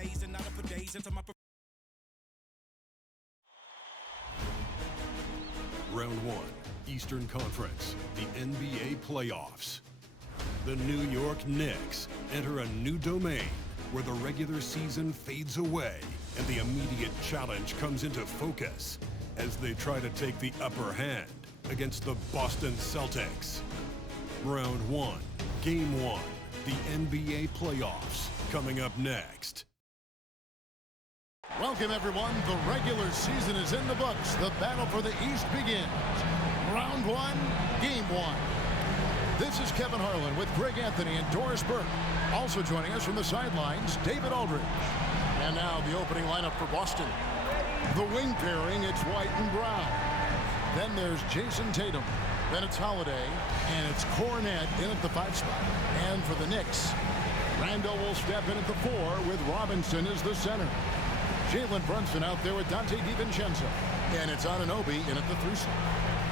phase and not up for days into my. Round 1, Eastern Conference, the NBA Playoffs. The New York Knicks enter a new domain where the regular season fades away and the immediate challenge comes into focus as they try to take the upper hand against the Boston Celtics. Round 1, Game 1, the NBA Playoffs, coming up next. Welcome, everyone. The regular season is in the books. The battle for the East begins. Round 1, Game 1. This is Kevin Harlan with Greg Anthony and Doris Burke. Also joining us from the sidelines, David Aldridge. And now the opening lineup for Boston. The wing pairing, it's White and Brown. Then there's Jason Tatum. Then it's Holiday. And it's Cornet in at the 5 spot. And for the Knicks, Randall will step in at the 4 with Robinson as the center. Jalen Brunson out there with Dante DiVincenzo. And it's Anunoby in at the 3 slot.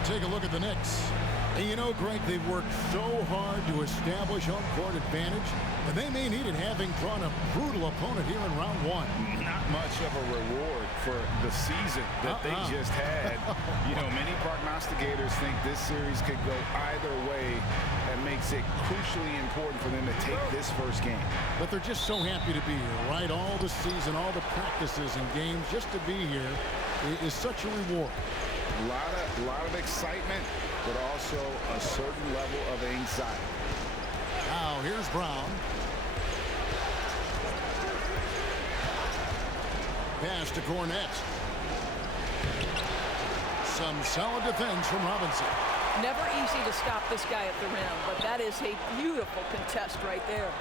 Take a look at the Knicks. And you know, Greg, they've worked so hard to establish home court advantage, and they may need it having drawn a brutal opponent here in round 1. Not much of a reward for the season that they just had. You know, many prognosticators think this series could go either way. That makes it crucially important for them to take this first game. But they're just so happy to be here, right? All the season, all the practices and games, just to be here is such a reward. A lot of excitement, but also a certain level of anxiety. Now here's Brown. Pass to Cornet. Some solid defense from Robinson. Never easy to stop this guy at the rim, but that is a beautiful contest right there.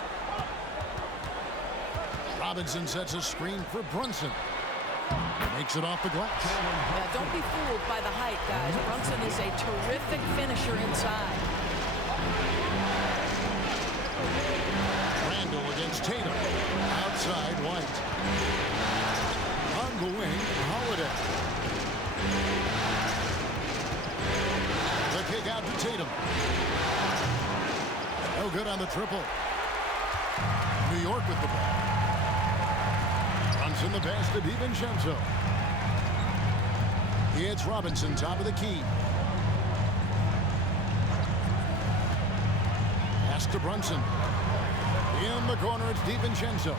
Robinson sets a screen for Brunson. Makes it off the glass. Yeah, don't be fooled by the height, guys. Brunson is a terrific finisher inside. Randall against Tatum. Outside, White. On the wing, Holiday. The kick out to Tatum. No good on the triple. New York with the ball. Brunson the pass to DiVincenzo. It's Robinson, top of the key. Pass to Brunson. In the corner, it's DiVincenzo.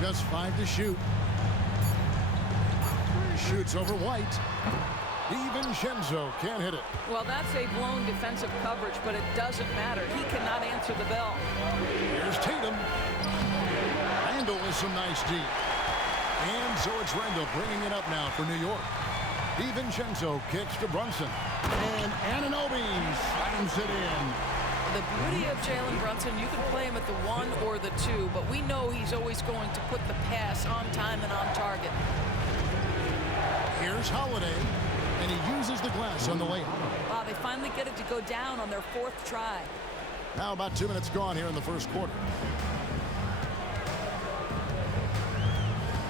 Just 5 to shoot. Shoots over White. DiVincenzo can't hit it. Well, that's a blown defensive coverage, but it doesn't matter. He cannot answer the bell. Here's Tatum. Randall with some nice D. And so it's Randall bringing it up now for New York. DiVincenzo kicks to Brunson. And Anunoby slams it in. The beauty of Jalen Brunson, you can play him at the 1 or the 2, but we know he's always going to put the pass on time and on target. Here's Holiday, and he uses the glass on the layup. Wow, they finally get it to go down on their 4th try. Now about 2 minutes gone here in the first quarter.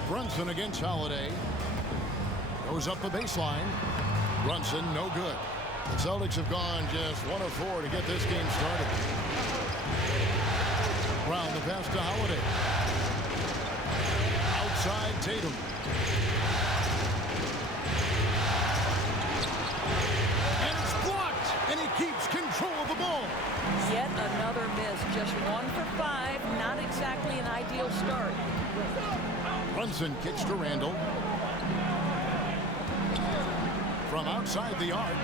Brunson against Holiday. Goes up the baseline. Brunson, no good. The Celtics have gone just 1 of 4 to get this game started. Brown the pass to Holiday. Outside Tatum. And it's blocked. And he keeps control of the ball. Yet another miss. Just 1 for 5. Not exactly an ideal start. Brunson kicks to Randall. From outside the arc.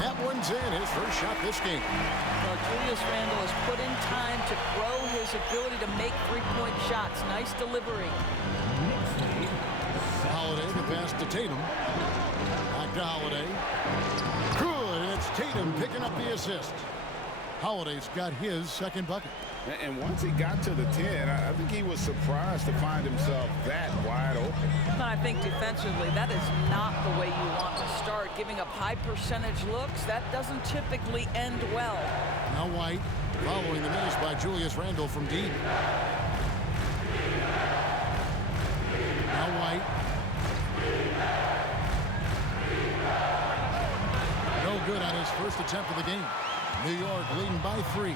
That one's in. His first shot this game. Well, Julius Randle has put in time to grow his ability to make three-point shots. Nice delivery. Holiday, the pass to Tatum. Back to Holiday. Good, and it's Tatum picking up the assist. Holiday's got his second bucket. And once he got to the 10, I think he was surprised to find himself that wide open. I think defensively, that is not the way you want to start. Giving up high percentage looks, that doesn't typically end well. Now White, following the miss by Julius Randle from deep. Now White. No good on his first attempt of the game. New York leading by 3.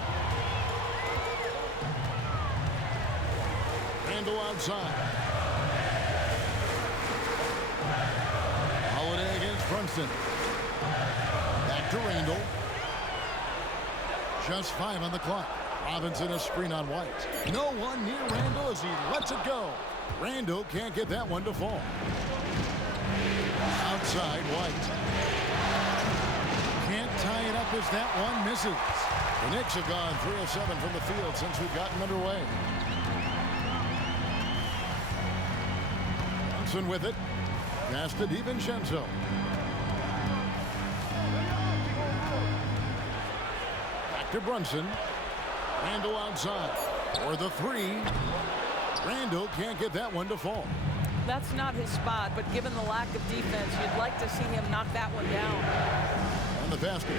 Randle outside. Brunson. Back to Randall. Just 5 on the clock. Robinson a screen on White. No one near Randall as he lets it go. Randall can't get that one to fall. Outside White. Can't tie it up as that one misses. The Knicks have gone 3 of 7 from the field since we've gotten underway. Brunson with it. Pass to DiVincenzo. Back to Brunson. Randall outside. For the 3. Randall can't get that one to fall. That's not his spot, but given the lack of defense, you'd like to see him knock that one down. On the basket.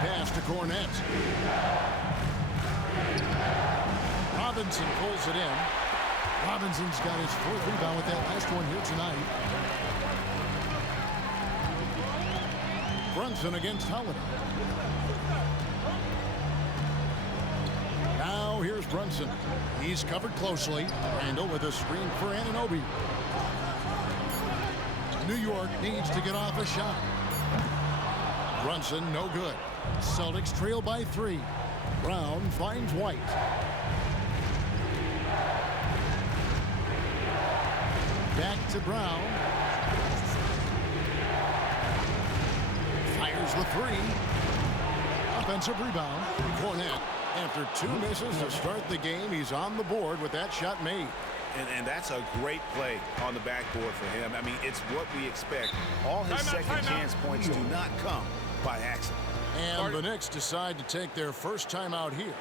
Pass to Cornette. Robinson pulls it in. Robinson's got his 4th rebound with that last one here tonight. Brunson against Holiday. Now here's Brunson. He's covered closely. Randall with a screen for Anunoby. New York needs to get off a shot. Brunson no good. Celtics trail by 3. Brown finds White. Back to Brown. Fires the 3. Offensive rebound. Cornette. After 2 misses to start the game, he's on the board with that shot made. And that's a great play on the backboard for him. I mean, it's what we expect. All his second chance points do not come by accident. And the Knicks decide to take their first time out here.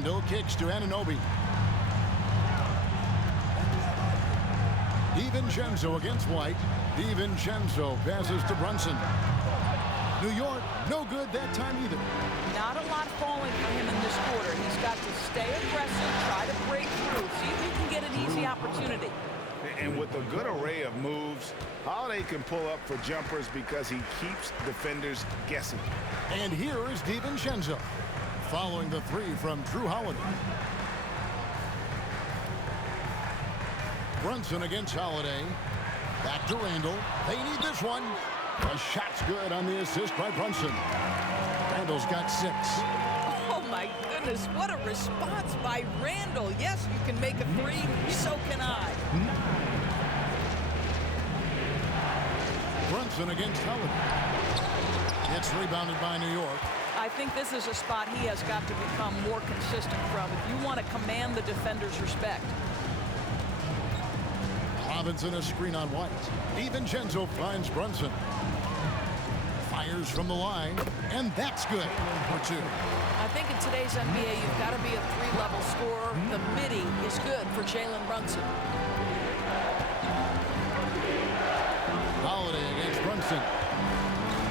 Randall kicks to Anunoby. DiVincenzo against White. DiVincenzo passes to Brunson. New York, no good that time either. Not a lot falling for him in this quarter. He's got to stay aggressive, try to break through, see if he can get an easy opportunity. And with a good array of moves, Holiday can pull up for jumpers because he keeps defenders guessing. And here is DiVincenzo, following the 3 from Drew Holiday. Brunson against Holiday. Back to Randall. They need this one. The shot's good on the assist by Brunson. Randall's got 6. Oh, my goodness. What a response by Randall. Yes, you can make a 3. So can I. Brunson against Holiday. It's rebounded by New York. I think this is a spot he has got to become more consistent from if you want to command the defender's respect. Robinson a screen on White. DiVincenzo finds Brunson. Fires Fires from the line, and that's good for 2. I think in today's NBA, you've got to be a 3-level scorer. The midi is good for Jalen Brunson. Holiday against Brunson.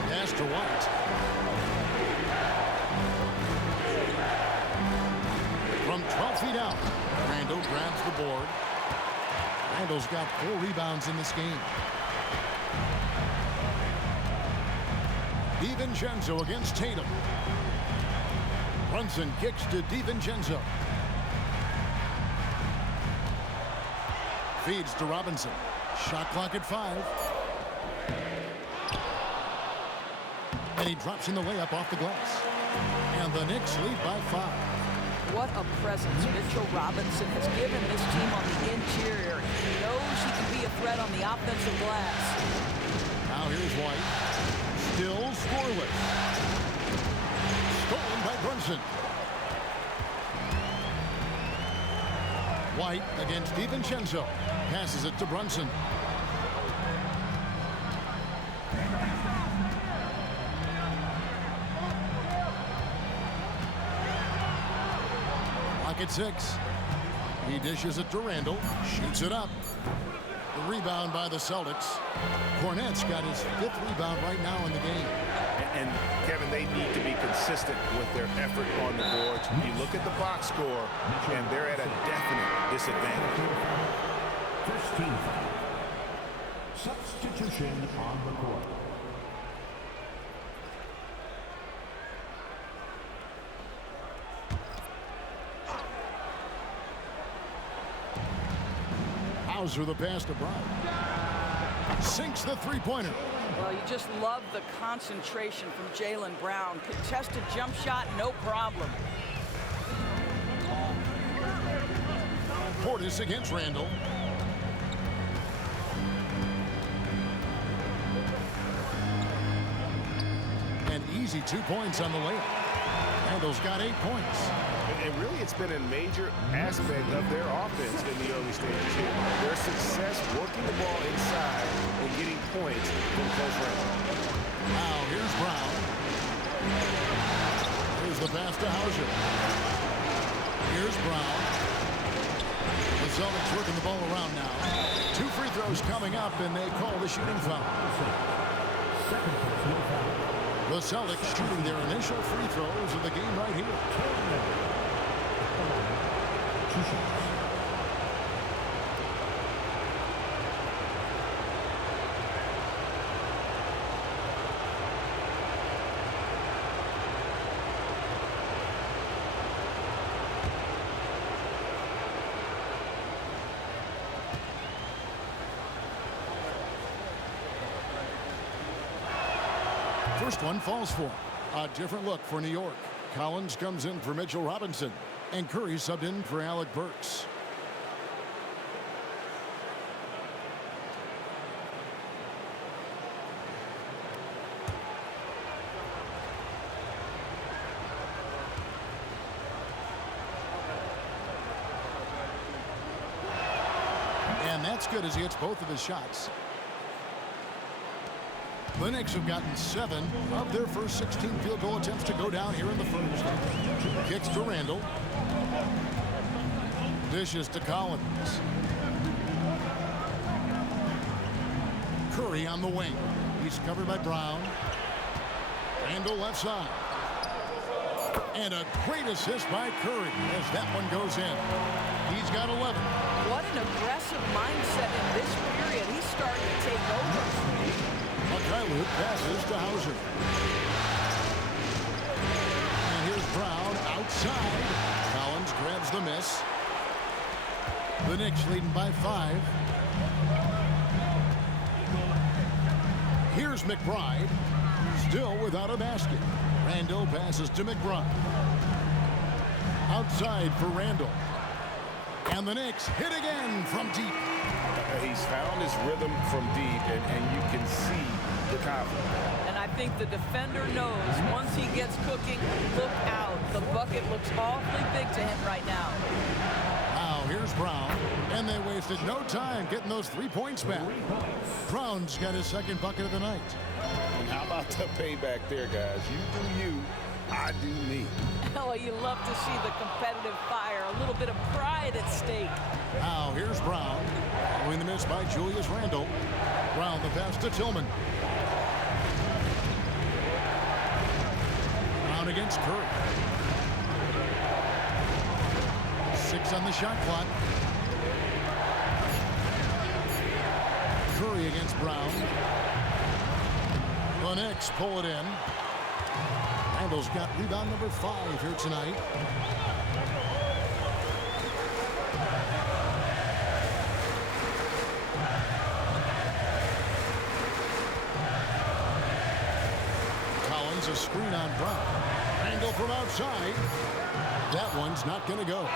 Pass to White. From 12 feet out, Randall grabs the board. Randall's got 4 rebounds in this game. DiVincenzo against Tatum. Brunson kicks to DiVincenzo. Feeds to Robinson. Shot clock at 5. And he drops in the layup off the glass. And the Knicks lead by 5. What a presence Mitchell Robinson has given this team on the interior. He knows he can be a threat on the offensive glass. Now here's White. Still scoreless. Stolen by Brunson. White against DiVincenzo. Passes it to Brunson. Clock at 6. He dishes it to Randall. Shoots it up. The rebound by the Celtics. Cornette's got his 5th rebound right now in the game. And Kevin, they need to be consistent with their effort on the boards. You look at the box score, and they're at a definite disadvantage. First team foul. Substitution on the court. Hauser the pass to Bryant. Sinks the three-pointer. Well, you just love the concentration from Jaylen Brown. Contested jump shot, no problem. Portis against Randall. An easy 2 points on the layup. Randall's got 8 points. And really, it's been a major aspect of their offense in the early stages here. Their success working the ball inside and getting points from close range. Now, here's Brown. Here's the pass to Hauser. Here's Brown. The Celtics working the ball around now. 2 free throws coming up, and they call the shooting foul. The Celtics shooting their initial free throws of the game right here. First one falls for him. A different look for New York. Collins comes in for Mitchell Robinson, and Curry subbed in for Alec Burks. And that's good as he hits both of his shots. The Knicks have gotten 7 of their first 16 field goal attempts to go down here in the first. Kicks to Randall. Dishes to Collins. Curry on the wing. He's covered by Brown. Randall left side. And a great assist by Curry as that one goes in. He's got 11. What an aggressive mindset in this period. He's starting to take over. Mikhailuk passes to Hauser. And here's Brown outside. Collins grabs the miss. The Knicks leading by 5. Here's McBride. Still without a basket. Randall passes to McBride. Outside for Randall. And the Knicks hit again from deep. He's found his rhythm from deep, and you can see the confidence. And I think the defender knows once he gets cooking, look out. The bucket looks awfully big to him right now. Now here's Brown. And they wasted no time getting those 3 points back. Brown's got his second bucket of the night. And how about the payback there, guys? You do you, I do me. Oh, you love to see the competitive fire. A little bit of pride at stake. Now here's Brown. Following the miss by Julius Randle. Brown the pass to Tillman. Brown against Curry. 6 on the shot clock. Curry against Brown. The Knicks pull it in. Randle's got rebound number 5 here tonight. Collins a screen on Brown. Randle from outside. That one's not going to go.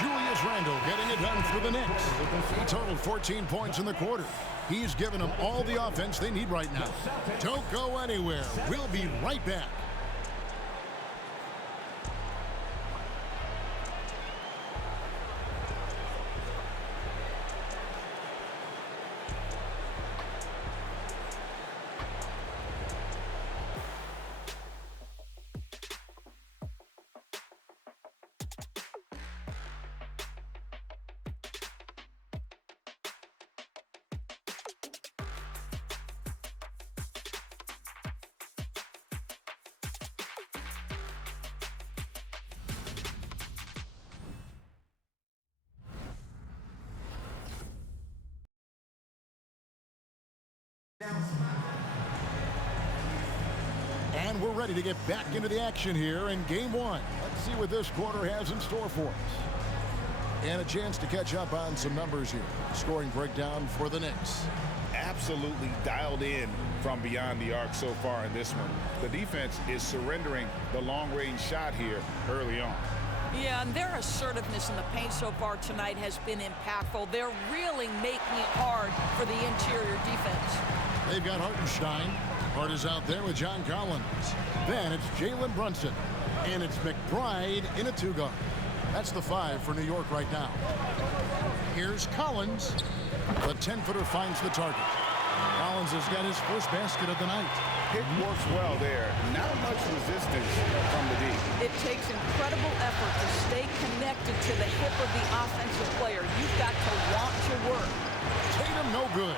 Julius Randle getting it done for the Knicks. He totaled 14 points in the quarter. He's given them all the offense they need right now. Don't go anywhere. We'll be right back. And we're ready to get back into the action here in game 1. Let's see what this quarter has in store for us. And a chance to catch up on some numbers here. Scoring breakdown for the Knicks. Absolutely dialed in from beyond the arc so far in this one. The defense is surrendering the long-range shot here early on. Yeah, and their assertiveness in the paint so far tonight has been impactful. They're really making it hard for the interior defense. They've got Hartenstein. Hart is out there with John Collins. Then it's Jalen Brunson. And it's McBride in a 2-guard. That's the 5 for New York right now. Here's Collins. The 10-footer finds the target. Collins has got his first basket of the night. It works well there. Not much resistance from the D. It takes incredible effort to stay connected to the hip of the offensive player. You've got to want to work. Tatum no good.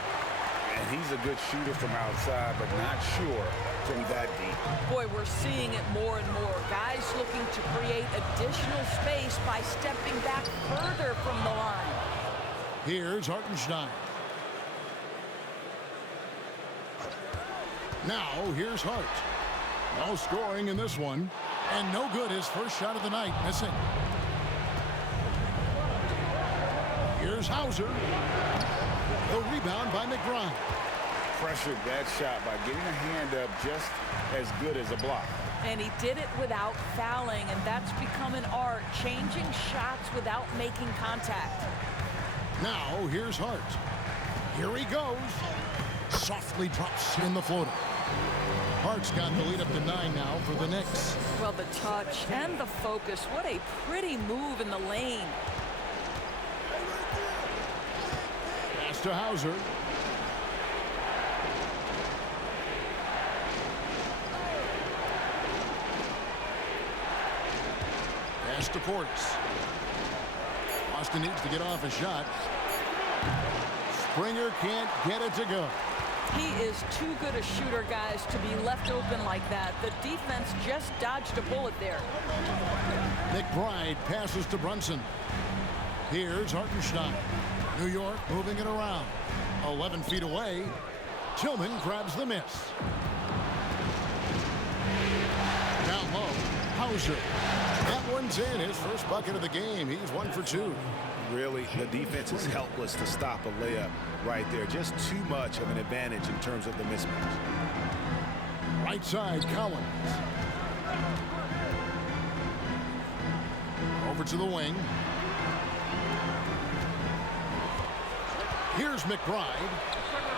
And he's a good shooter from outside, but not sure from that deep. Boy, we're seeing it more and more. Guys looking to create additional space by stepping back further from the line. Here's Hartenstein. Now, here's Hart. No scoring in this one. And no good, his first shot of the night, missing. Here's Hauser. The rebound by McBride. Pressured that shot by getting a hand up just as good as a block. And he did it without fouling, and that's become an art, changing shots without making contact. Now, here's Hart. Here he goes. Softly drops in the floater. Hart's got the lead up to 9 now for the Knicks. Well, the touch and the focus. What a pretty move in the lane. Pass to Hauser. Pass to Portis. Boston needs to get off a shot. Springer can't get it to go. He is too good a shooter, guys, to be left open like that. The defense just dodged a bullet there. McBride passes to Brunson. Here's Hartenstein. New York moving it around. 11 feet away. Tillman grabs the miss. Down low. Hauser. That one's in. His first bucket of the game. He's 1 for 2. Really, the defense is helpless to stop a layup right there. Just too much of an advantage in terms of the mismatch. Right side, Collins. Over to the wing. Here's McBride.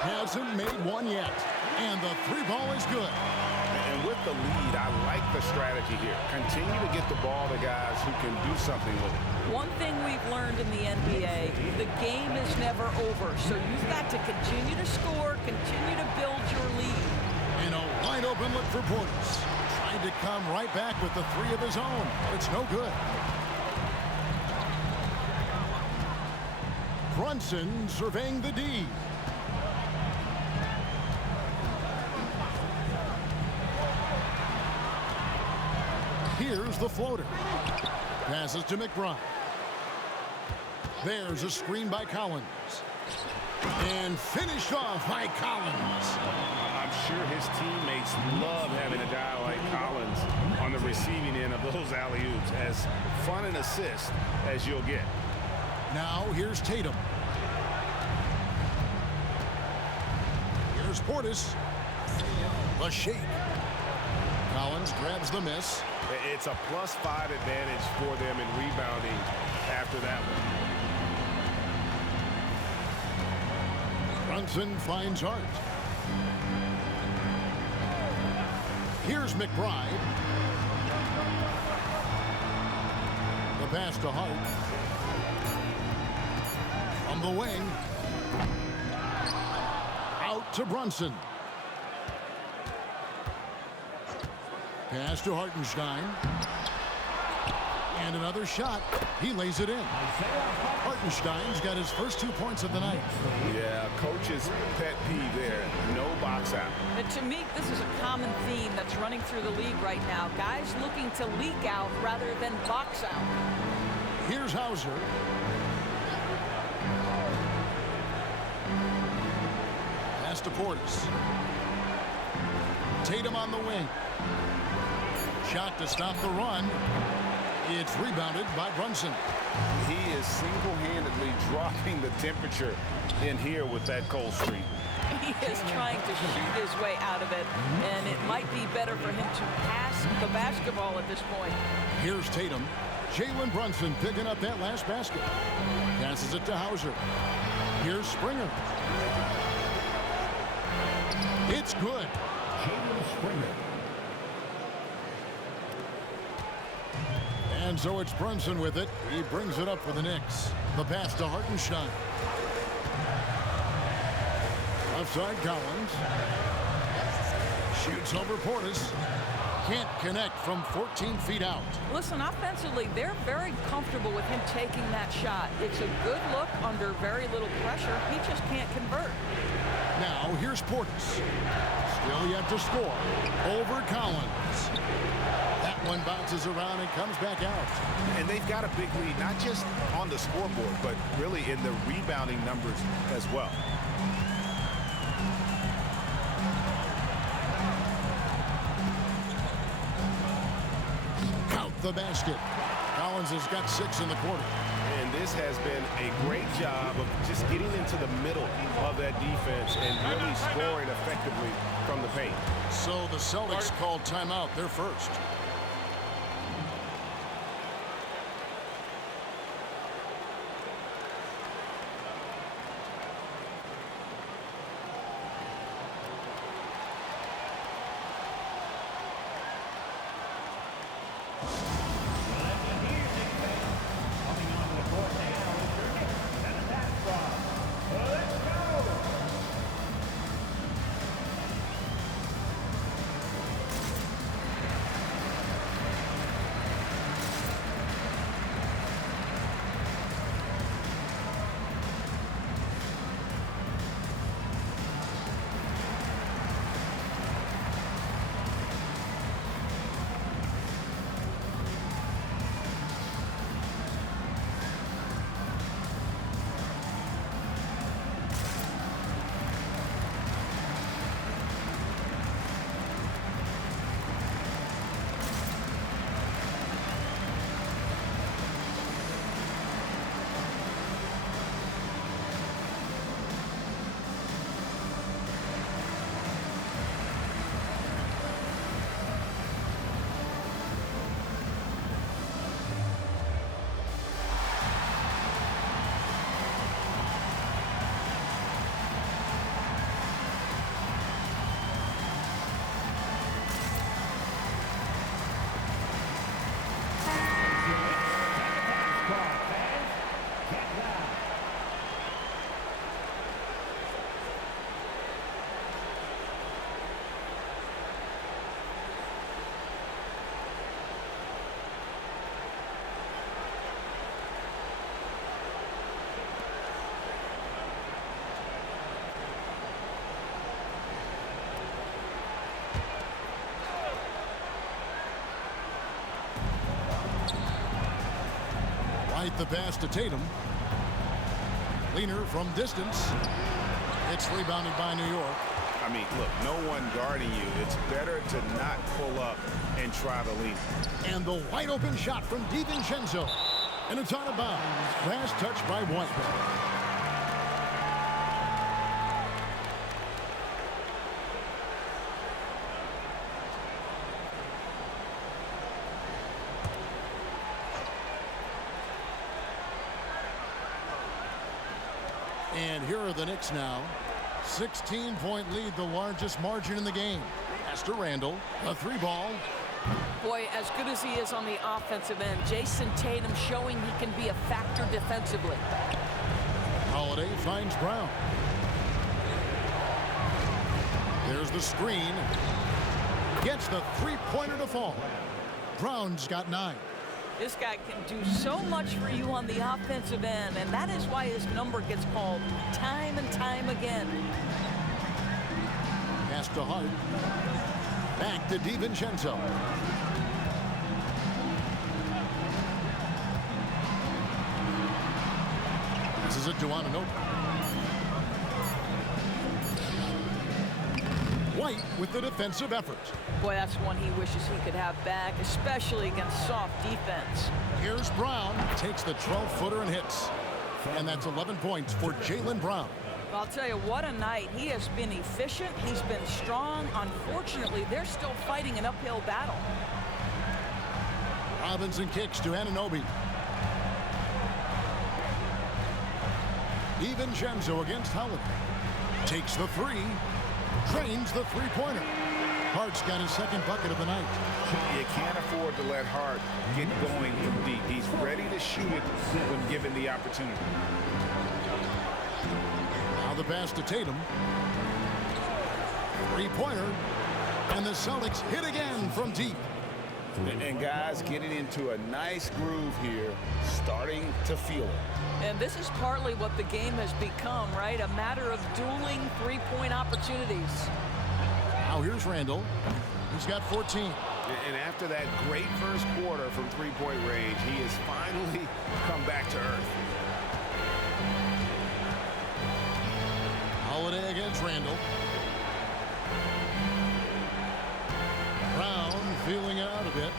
Hasn't made one yet. And the 3 ball is good. And with the lead, I like the strategy here. Continue to get the ball to guys who can do something with it. One thing we've learned in the NBA, the game is never over. So you've got to continue to score, continue to build your lead. And a wide open look for Portis. Trying to come right back with the three of his own. It's no good. Brunson surveying the D. Here's the floater. Passes to McBride. There's a screen by Collins. And finished off by Collins. I'm sure his teammates love having a guy like Collins on the receiving end of those alley-oops. As fun an assist as you'll get. Now here's Tatum. Here's Portis. The shake. Collins grabs the miss. It's a +5 advantage for them in rebounding after that one. Brunson finds Hart. Here's McBride. The pass to Hart. From the wing. Out to Brunson. Pass to Hartenstein. And another shot. He lays it in. Hartenstein's got his first 2 points of the night. Yeah, coach's pet peeve there. No box out. And to me, this is a common theme that's running through the league right now. Guys looking to leak out rather than box out. Here's Hauser. Pass to Portis. Tatum on the wing. Shot to stop the run. It's rebounded by Brunson. He is single-handedly dropping the temperature in here with that cold streak. He is trying to shoot his way out of it, and it might be better for him to pass the basketball at this point. Here's Tatum. Jalen Brunson picking up that last basket. Passes it to Hauser. Here's Springer. It's good. Jalen Springer. And so it's Brunson with it. He brings it up for the Knicks. The pass to Hartenstein. Offside Collins. Shoots over Portis. Can't connect from 14 feet out. Listen, offensively, they're very comfortable with him taking that shot. It's a good look under very little pressure. He just can't convert. Now here's Portis. Still yet to score. Over Collins. That one bounces around and comes back out. And they've got a big lead, not just on the scoreboard, but really in the rebounding numbers as well. Count the basket. Collins has got 6 in the quarter. And this has been a great job of just getting into the middle of that defense and really scoring effectively from the paint. So the Celtics called timeout. They're first. take the pass to Tatum. Leaner from distance. It's rebounded by New York. I mean, look, no one guarding you. It's better to not pull up and try to lean. And the wide open shot from DiVincenzo. And it's out of bounds. Last touch by White. And here are the Knicks now. 16-point lead, the largest margin in the game. Pass to Randall. A three ball. Boy, as good as he is on the offensive end, Jason Tatum showing he can be a factor defensively. Holiday finds Brown. There's the screen. Gets the three-pointer to fall. Brown's got 9. This guy can do so much for you on the offensive end, and that is why his number gets called time and time again. Pass to Hart. Back to DiVincenzo. This is it to Ananobi. White with the defensive effort. Boy, that's one he wishes he could have back, especially against soft defense. Here's Brown. Takes the 12-footer and hits. And that's 11 points for Jaylen Brown. I'll tell you, what a night. He has been efficient. He's been strong. Unfortunately, they're still fighting an uphill battle. Robinson kicks to Anunoby. DiVincenzo against Howard. Takes the three. Drains the three-pointer. Hart's got his second bucket of the night. You can't afford to let Hart get going from deep. He's ready to shoot it when given the opportunity. Now the pass to Tatum. Three-pointer. And the Celtics hit again from deep. And guys getting into a nice groove here, starting to feel it. And this is partly what the game has become, right? A matter of dueling three-point opportunities. Now here's Randall. He's got 14. And after that great first quarter from three-point range, he has finally come back to earth. Holiday against Randall. Brown feeling it out a bit.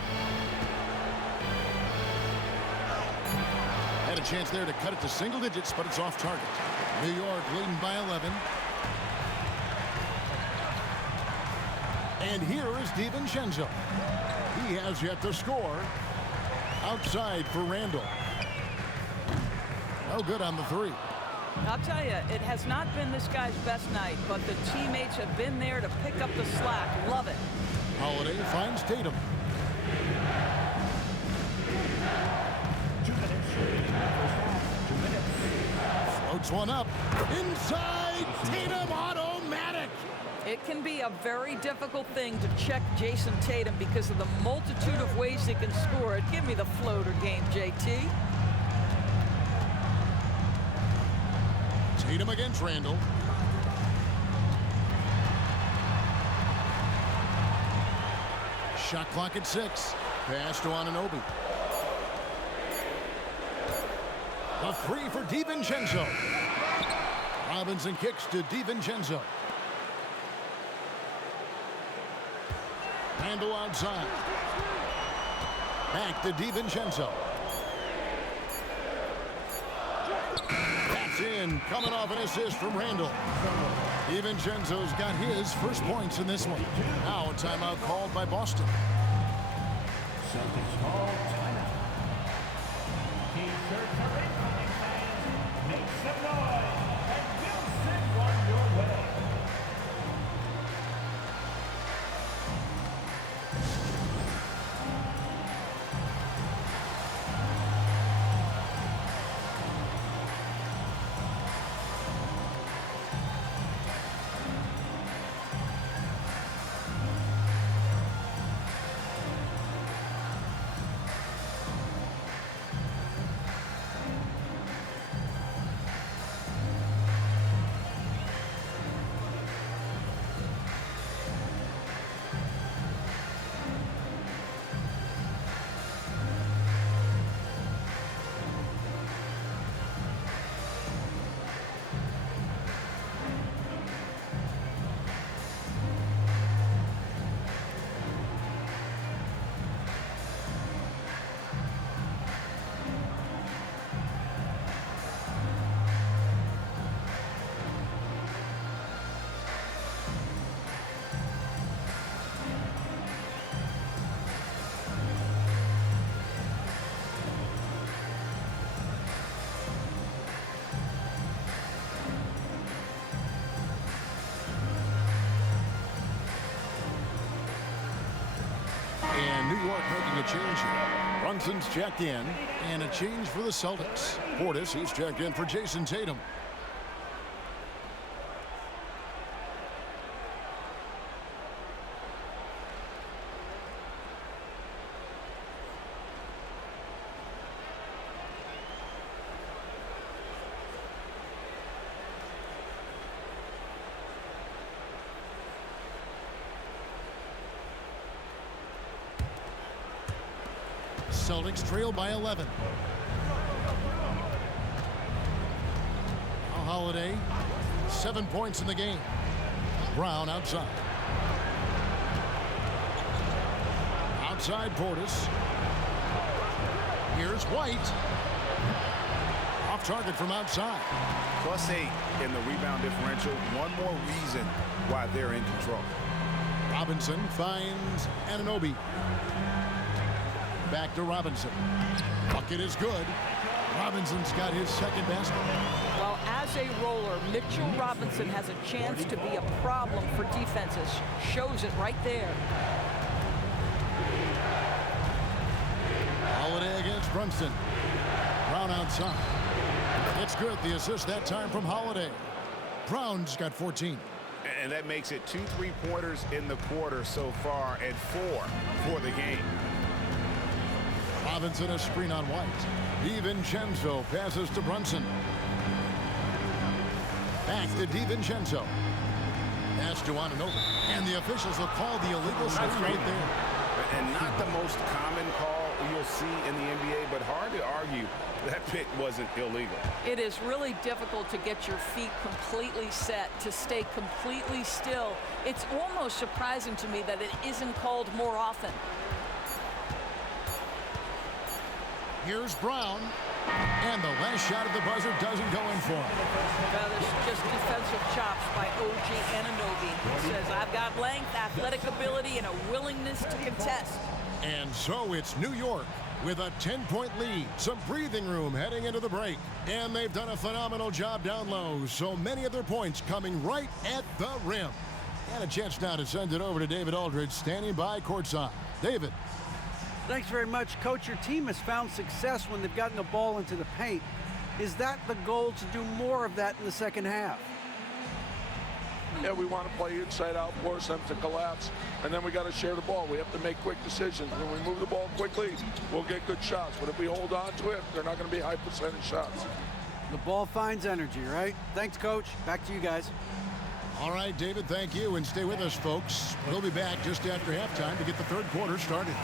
Had a chance there to cut it to single digits, but it's off target. New York leading by 11. And here is DiVincenzo. He has yet to score. Outside for Randall. No good on the three. I'll tell you, it has not been this guy's best night, but the teammates have been there to pick up the slack. Love it. Holiday finds Tatum. 2 minutes remaining in the first half. 2 minutes. Floats one up. Inside. Tatum automatic. It can be a very difficult thing to check Jason Tatum because of the multitude of ways he can score it. Give me the floater game, JT. Tatum against Randall. Shot clock at 6. Pass to Anunoby. A three for DiVincenzo. Robinson kicks to DiVincenzo. Randall outside. Back to DiVincenzo. That's in. Coming off an assist from Randall. DiVincenzo's got his first points in this one. Now a timeout called by Boston. Celtics call timeout. T-shirts are incoming, fans. Make some noise, and we'll send one your way. New York making a change here. Brunson's checked in, and a change for the Celtics. Portis, he's checked in for Jason Tatum. Celtics trail by 11. Now Holiday, 7 points in the game. Brown outside. Outside Portis. Here's White. Off target from outside. +8 in the rebound differential. One more reason why they're in control. Robinson finds Anunoby. Back to Robinson. Bucket is good. Robinson's got his second basket. Well, as a roller, Mitchell Robinson has a chance to be a problem for defenses. Shows it right there. Holiday against Brunson. Brown outside. It's good. The assist that time from Holiday. Brown's got 14. And that makes it 2 3-pointers in the quarter so far and 4 for the game. Robinson a screen on White. DiVincenzo passes to Brunson. Back to DiVincenzo. That's to Anunoby. And the officials will call the illegal screen right there. And not the most common call you'll see in the NBA, but hard to argue that pick wasn't illegal. It is really difficult to get your feet completely set, to stay completely still. It's almost surprising to me that it isn't called more often. Here's Brown, and the last shot at the buzzer doesn't go in for him. Well, there's just defensive chops by OG Anunoby. He says, I've got length, athletic ability, and a willingness to contest. And so it's New York with a 10-point lead, some breathing room heading into the break. And they've done a phenomenal job down low, so many of their points coming right at the rim. And a chance now to send it over to David Aldridge, standing by courtside. David. Thanks very much, Coach. Your team has found success when they've gotten the ball into the paint. Is that the goal, to do more of that in the second half? Yeah, we want to play inside out, force them to collapse, and then we got to share the ball. We have to make quick decisions. When we move the ball quickly, we'll get good shots. But if we hold on to it, they're not going to be high percentage shots. The ball finds energy, right? Thanks, Coach. Back to you guys. All right, David, thank you, and stay with us, folks. We'll be back just after halftime to get the third quarter started.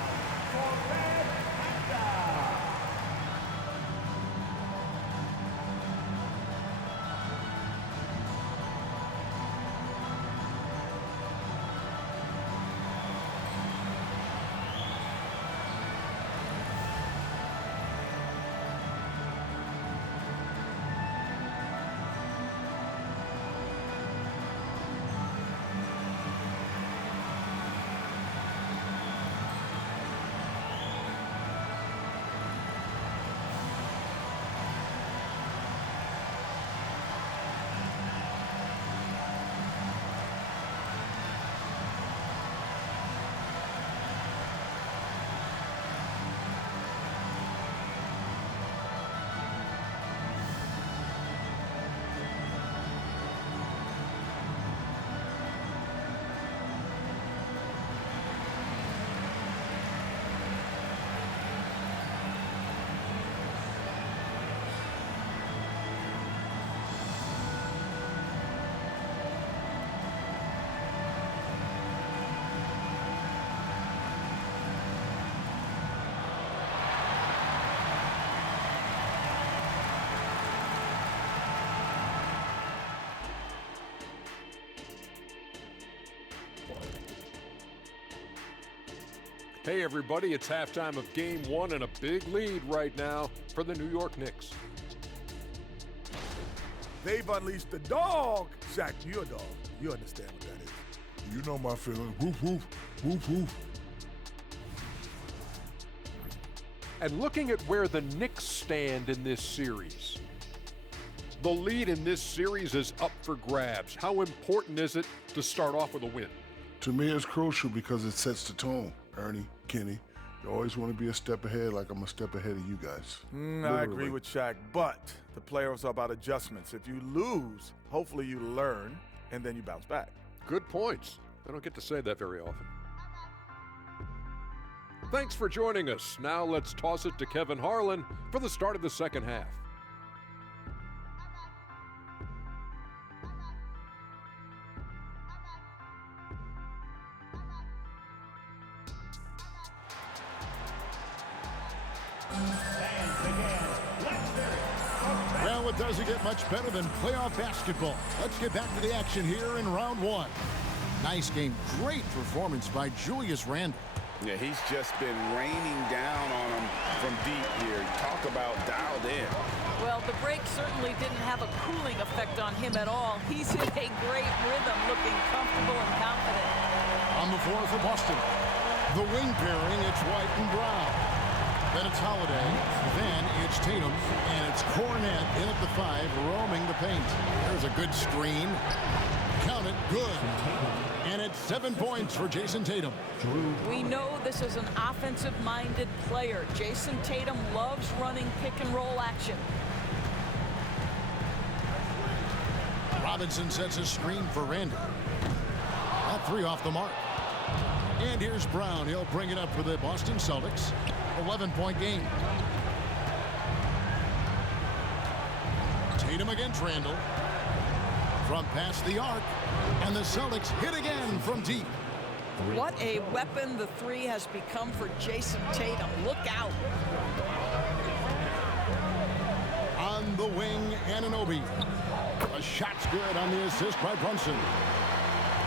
Hey everybody, it's halftime of game one and a big lead right now for the New York Knicks. They've unleashed the dog. Zach, you're a dog. You understand what that is. You know my feelings. Woof, woof, woof, woof. And looking at where the Knicks stand in this series, the lead in this series is up for grabs. How important is it to start off with a win? To me, it's crucial because it sets the tone, Ernie, Kenny. You always want to be a step ahead, like I'm a step ahead of you guys. I agree with Shaq, but the playoffs are about adjustments. If you lose, hopefully you learn, and then you bounce back. Good points. I don't get to say that very often. Thanks for joining us. Now let's toss it to Kevin Harlan for the start of the second half. Well, it doesn't get much better than playoff basketball. Let's get back to the action here in round one. Nice game. Great performance by Julius Randle. Yeah, he's just been raining down on him from deep here. Talk about dialed in. Well, the break certainly didn't have a cooling effect on him at all. He's in a great rhythm, looking comfortable and confident. On the floor for Boston. The wing pairing, it's White and Brown. Then it's Holiday. Then it's Tatum. And it's Cornette in at the 5, roaming the paint. There's a good screen. Count it, good. And it's 7 points for Jason Tatum. We know this is an offensive-minded player. Jason Tatum loves running pick-and-roll action. Robinson sets a screen for Randle. That 3 off the mark. And here's Brown. He'll bring it up for the Boston Celtics. 11-point game. Tatum against Randle. From past the arc. And the Celtics hit again from deep. What a weapon the 3 has become for Jason Tatum. Look out. On the wing, Anunoby. A shot's good on the assist by Brunson.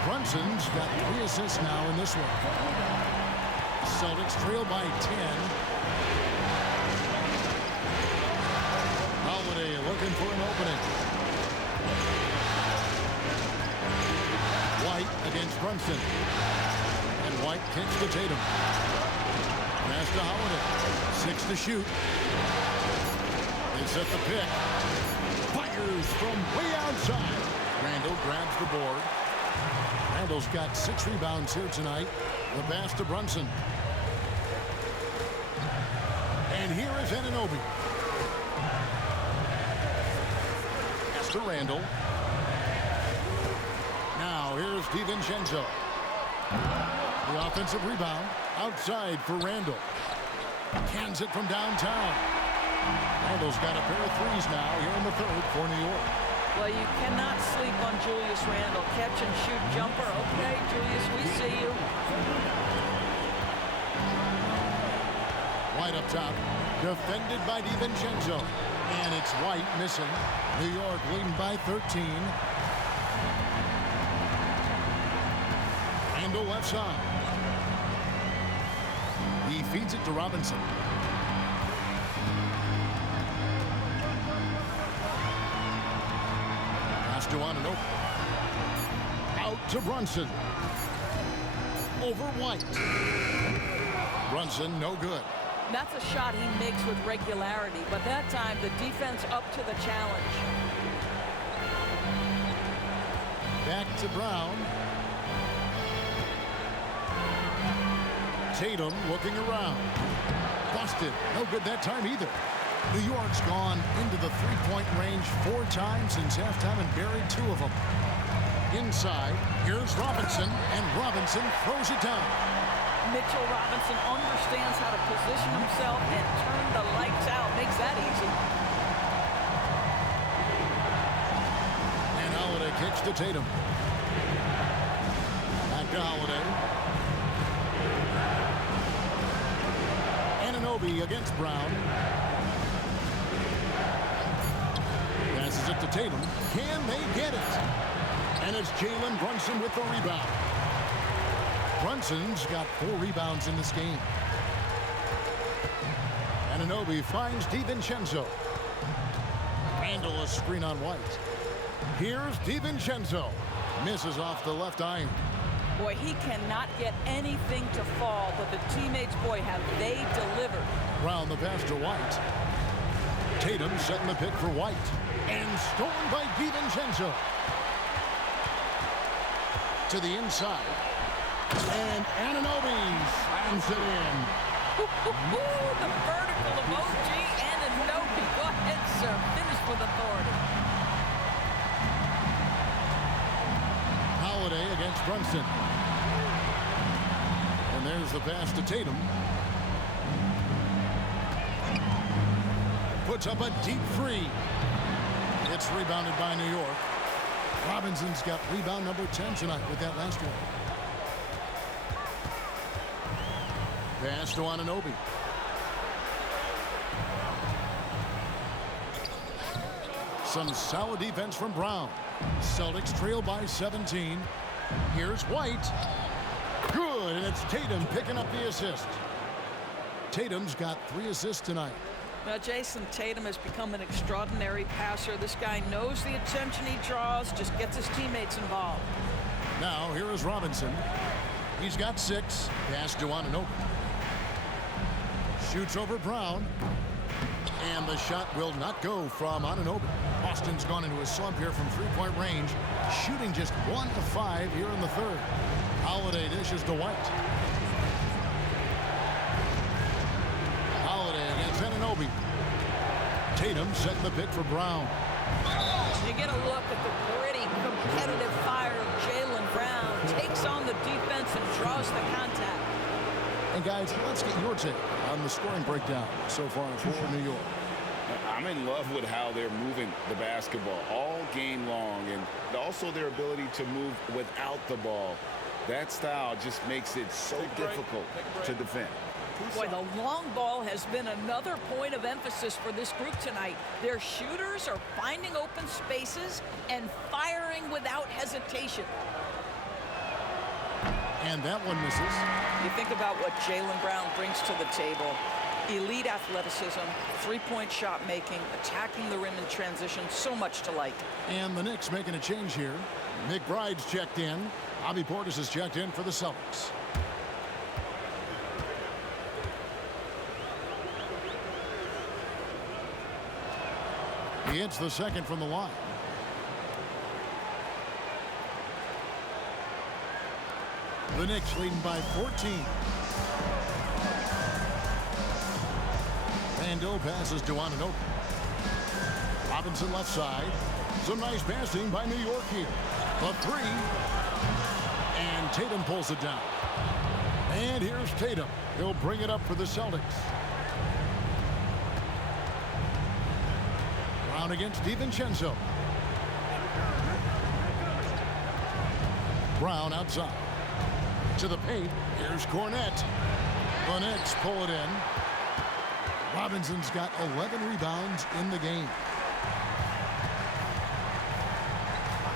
Brunson's got 3 assists now in this one. Celtics trail by 10. Holiday looking for an opening. White against Brunson. And White kicks to Tatum. Pass to Holiday. 6 to shoot. They set the pick. Fires from way outside. Randle grabs the board. Randle's got 6 rebounds here tonight. The pass to Brunson. And here is Anunoby. Pass to Randle. Now here's DiVincenzo. The offensive rebound outside for Randle. Cans it from downtown. Randle's got a pair of 3s now here in the 3rd for New York. Well, you cannot sleep on Julius Randle. Catch and shoot jumper. Okay, Julius, we see you. White up top. Defended by DiVincenzo. And it's White missing. New York leading by 13. Randle left side. He feeds it to Robinson. Pass to Anunoby. Out to Brunson. Over White. Brunson, no good. That's a shot he makes with regularity, but that time the defense up to the challenge. Back to Brown. Tatum looking around. Busted. No good that time either. New York's gone into the 3-point range 4 times since halftime and buried 2 of them. Inside, here's Robinson, and Robinson throws it down. Mitchell Robinson understands how to position himself and turn the lights out. Makes that easy. And Holiday kicks to Tatum. Back to Holiday. Anunoby against Brown. Passes it to Tatum. Can they get it? And it's Jalen Brunson with the rebound. Brunson's got 4 rebounds in this game. Anunoby finds DiVincenzo. Randle a screen on White. Here's DiVincenzo. Misses off the left iron. Boy, he cannot get anything to fall, but the teammates, boy, have they delivered. Round the pass to White. Tatum setting the pick for White. And stolen by DiVincenzo. To the inside. And Anunoby slams it in. The vertical of OG and Anobi. Go ahead, sir. Finish with authority. Holiday against Brunson. And there's the pass to Tatum. Puts up a deep three. It's rebounded by New York. Robinson's got rebound number 10 tonight with that last one. Pass to Anunoby. Some solid defense from Brown. Celtics trail by 17. Here's White. Good, and it's Tatum picking up the assist. Tatum's got 3 assists tonight. Now, Jason Tatum has become an extraordinary passer. This guy knows the attention he draws, just gets his teammates involved. Now, here is Robinson. He's got 6. Pass to Anunoby. Shoots over Brown. And the shot will not go from Anunoby. Austin's gone into a slump here from three-point range, shooting just 1 of 5 here in the third. Holiday dishes to White. Holiday against Anunoby. Tatum setting the pick for Brown. You get a look at the gritty, competitive fire of Jaylen Brown. Takes on the defense and draws the contact. And guys, let's get your take on the scoring breakdown so far for New York. I'm in love with how they're moving the basketball all game long, and also their ability to move without the ball. That style just makes it so difficult to defend. Boy, the long ball has been another point of emphasis for this group tonight. Their shooters are finding open spaces and firing without hesitation. And that one misses. You think about what Jaylen Brown brings to the table. Elite athleticism, three-point shot making, attacking the rim in transition, so much to like. And the Knicks making a change here. McBride's checked in. Bobby Portis is checked in for the Celtics. He hits the second from the line. The Knicks leading by 14. Randall passes to Anunoby. Robinson left side. Some nice passing by New York here. The 3. And Tatum pulls it down. And here's Tatum. He'll bring it up for the Celtics. Brown against DiVincenzo. Brown outside. To the paint. Here's Cornette. The Knicks pull it in. Robinson's got 11 rebounds in the game.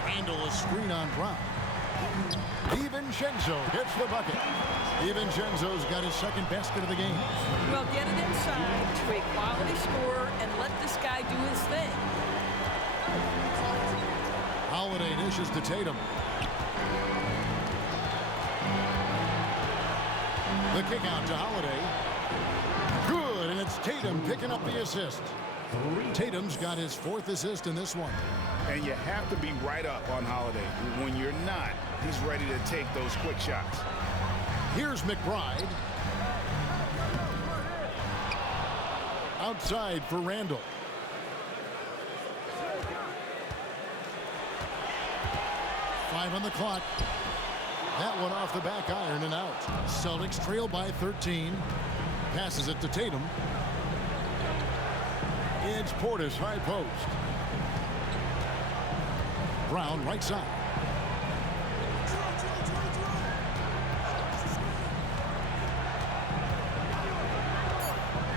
Randall a screen on Brown. DiVincenzo gets the bucket. DiVincenzo's got his second basket of the game. Well, get it inside to a quality scorer and let this guy do his thing. Holiday dishes to Tatum. The kick out to Holiday. Good, and it's Tatum picking up the assist. Tatum's got his 4th assist in this one. And you have to be right up on Holiday. When you're not, he's ready to take those quick shots. Here's McBride. Outside for Randall. Five on the clock. That one off the back iron and out. Celtics trail by 13. Passes it to Tatum. It's Portis, high post. Brown, right side.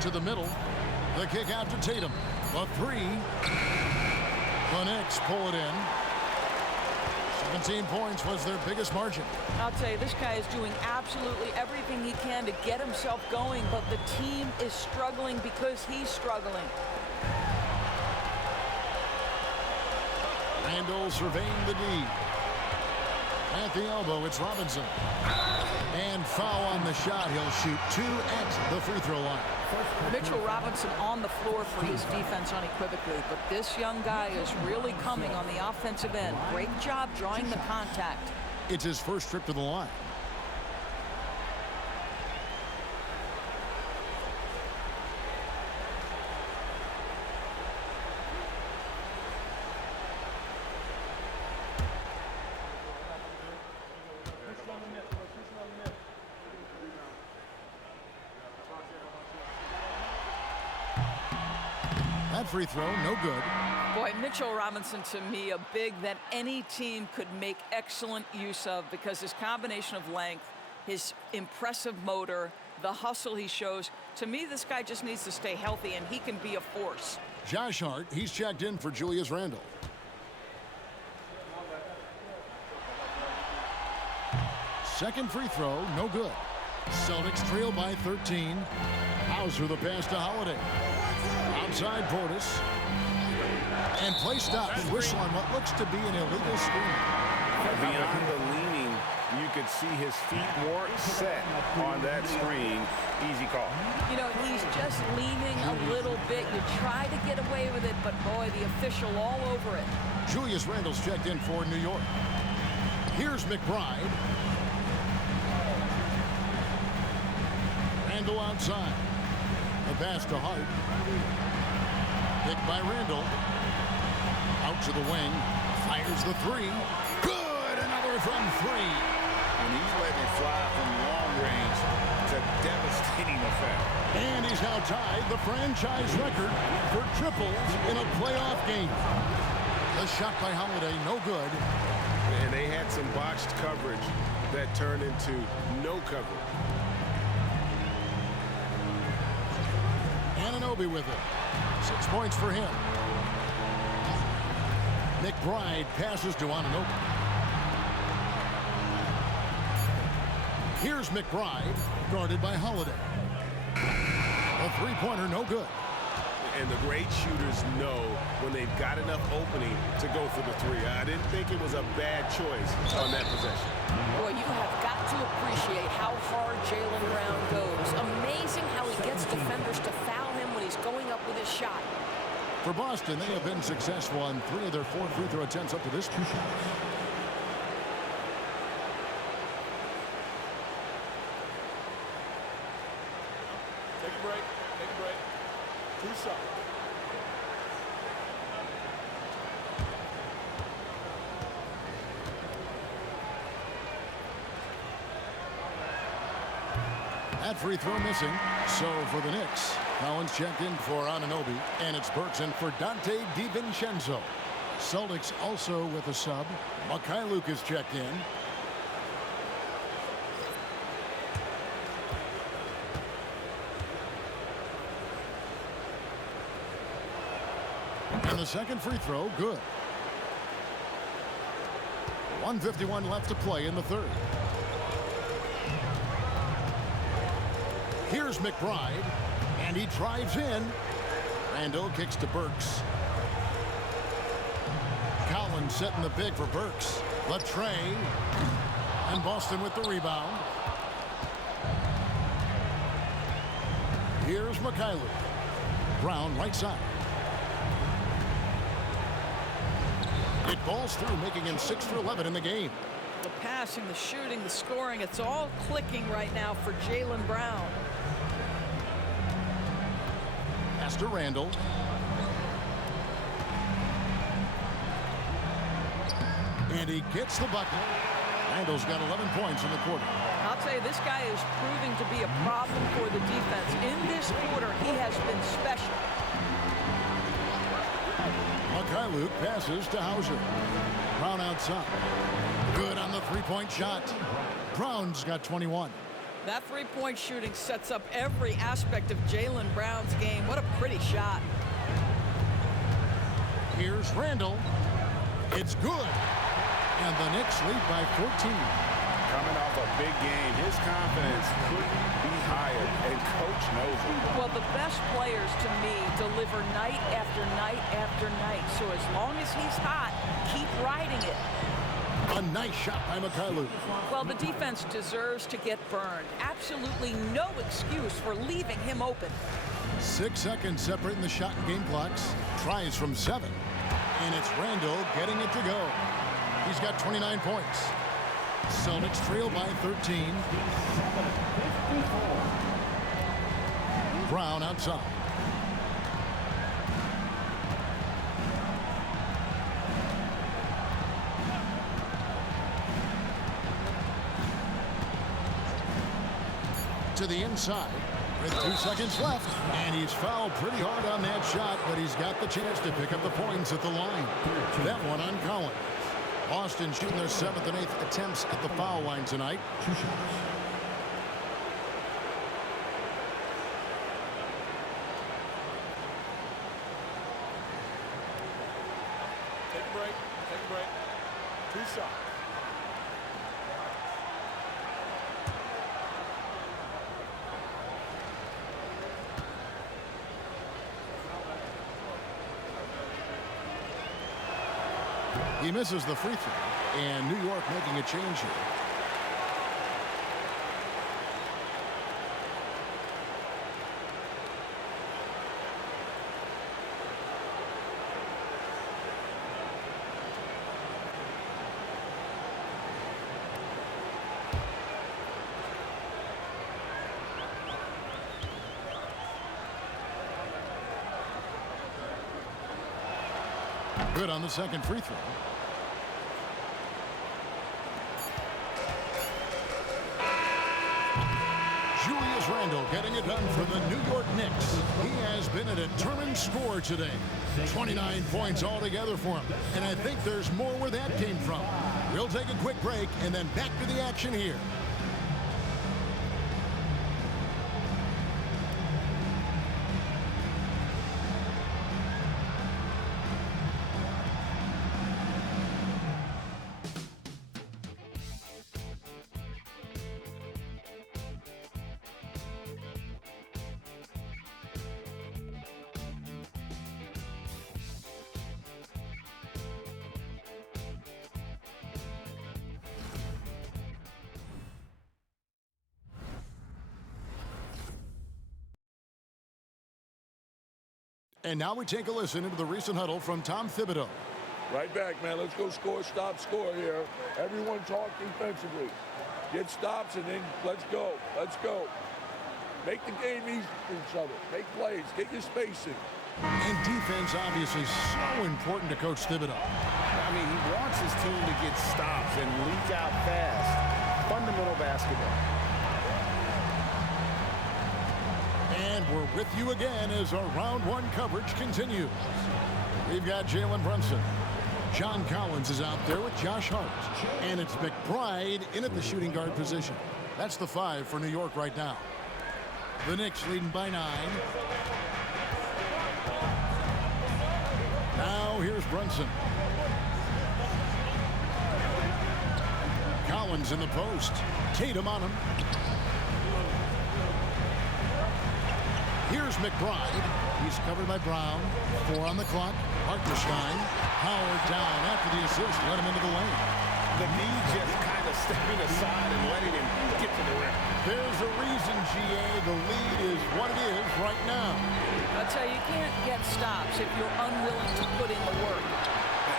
To the middle. The kick out to Tatum. The 3. The Knicks pull it in. 17 points was their biggest margin. I'll tell you, this guy is doing absolutely everything he can to get himself going, but the team is struggling because he's struggling. Randall surveying the D. At the elbow, it's Robinson. And foul on the shot. He'll shoot 2 at the free throw line. Mitchell Robinson on the floor for his defense unequivocally, but this young guy is really coming on the offensive end. Great job drawing the contact. It's his first trip to the line. free throw, no good. Boy, Mitchell Robinson, to me, a big that any team could make excellent use of because his combination of length, his impressive motor, the hustle he shows. To me, this guy just needs to stay healthy, and he can be a force. Josh Hart, he's checked in for Julius Randle. Second free throw, no good. Celtics trail by 13. Hauser the pass to Holiday. Outside Portis. And play stops. Whistle on what looks to be an illegal screen. Beyond the leaning, you could see his feet weren't set on that screen. Easy call. You know, he's just leaning a little bit. You try to get away with it, but boy, the official all over it. Julius Randle's checked in for New York. Here's McBride. Randle outside. The pass to Hart. Picked by Randle. Out to the wing. Fires the three. Good! Another from three. And he's letting it fly from long range to devastating effect. And he's now tied the franchise record for triples in a playoff game. The shot by Holiday, no good. And they had some botched coverage that turned into no coverage. Anunoby with it. 6 points for him. McBride passes to Anunoby. Here's McBride, guarded by Holiday. A three-pointer, no good. And the great shooters know when they've got enough opening to go for the three. I didn't think it was a bad choice on that possession. Boy, you have got to appreciate how hard Jaylen Brown goes. Amazing how he gets defenders to foul him when he's going up with his shot. For Boston, they have been successful on 3 of their 4 free throw attempts up to this point. Take a break. Take a break. 2 shots. That free throw missing. So for the Knicks, Collins checked in for Anunoby, and it's Burks in for Dante DiVincenzo. Celtics also with a sub. Mikhailuk is checked in. And the second free throw, good. 1:51 left to play in the third. Here's McBride, and he drives in. Randle kicks to Burks. Collins setting the big for Burks. Latre, and Boston with the rebound. Here's Mikhailuk. Brown right side. It balls through, making him 6 for 11 in the game. The passing, the shooting, the scoring, it's all clicking right now for Jaylen Brown. Pass to Randle. And he gets the bucket. Randle's got 11 points in the quarter. I'll tell you, this guy is proving to be a problem for the defense. In this quarter, he has been special. Mikhailuk passes to Hauser. Brown outside. Good on the three-point shot. Brown's got 21. That three-point shooting sets up every aspect of Jaylen Brown's game. What a pretty shot. Here's Randle. It's good. And the Knicks lead by 14. Coming off a big game, his confidence couldn't be higher, and coach knows it. Well, the best players, to me, deliver night after night after night. So as long as he's hot, keep riding it. A nice shot by Mikhailuk. Well, the defense deserves to get burned. Absolutely no excuse for leaving him open. 6 seconds separating the shot and game clocks. Tries from 7. And it's Randle getting it to go. He's got 29 points. Celtics trail by 13. Brown outside. To the inside. With 2 seconds left, and he's fouled pretty hard on that shot, but he's got the chance to pick up the points at the line. That one on Collins. Boston shooting their 7th and 8th attempts at the foul line tonight. 2 shots. Take a break. Take a break. 2 shots. He misses the free throw, and New York making a change here. Good on the second free throw. Julius Randle getting it done for the New York Knicks. He has been a determined scorer today. 29 points altogether for him. And I think there's more where that came from. We'll take a quick break and then back to the action here. And now we take a listen into the recent huddle from Tom Thibodeau. Right back, man. Let's go score, stop, score here. Everyone talk defensively. Get stops and then let's go. Let's go. Make the game easy for each other. Make plays. Get your spacing. And defense obviously so important to Coach Thibodeau. I mean, he wants his team to get stops and leak out fast. Fundamental basketball. And we're with you again as our round one coverage continues. We've got Jalen Brunson. John Collins is out there with Josh Hart. And it's McBride in at the shooting guard position. That's the 5 for New York right now. The Knicks leading by 9. Now here's Brunson. Collins in the post. Tatum on him. Here's McBride. He's covered by Brown. 4 on the clock. Hartenstein. Howard down after the assist. Let him into the lane. The knee just kind of stepping aside and letting him get to the rim. There's a reason, GA. The lead is what it is right now. I'll tell you, you can't get stops if you're unwilling to put in the work.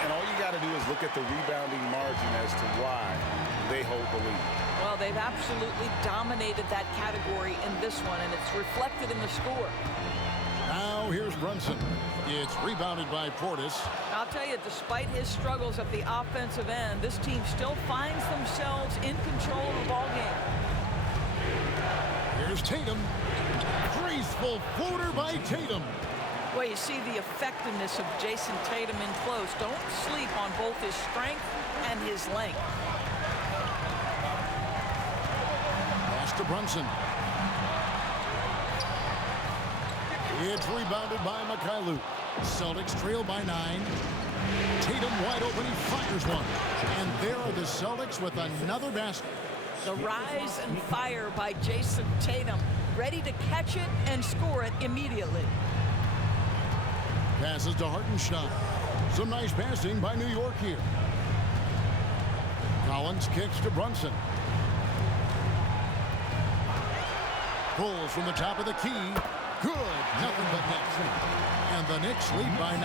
And all you got to do is look at the rebounding margin as to why they hold the lead. Well, they've absolutely dominated that category in this one, and it's reflected in the score. Now here's Brunson. It's rebounded by Portis. I'll tell you, despite his struggles at the offensive end, this team still finds themselves in control of the ball game. Here's Tatum. Graceful floater by Tatum. Well, you see the effectiveness of Jason Tatum in close. Don't sleep on both his strength and his length. Pass to Brunson. It's rebounded by Mikhailuk. Celtics trail by 9. Tatum wide open. He fires one. And there are the Celtics with another basket. The rise and fire by Jason Tatum. Ready to catch it and score it immediately. Passes to Hartenstein. Some nice passing by New York here. Collins kicks to Brunson. Pulls from the top of the key. Good. Nothing but net. And the Knicks lead by 9.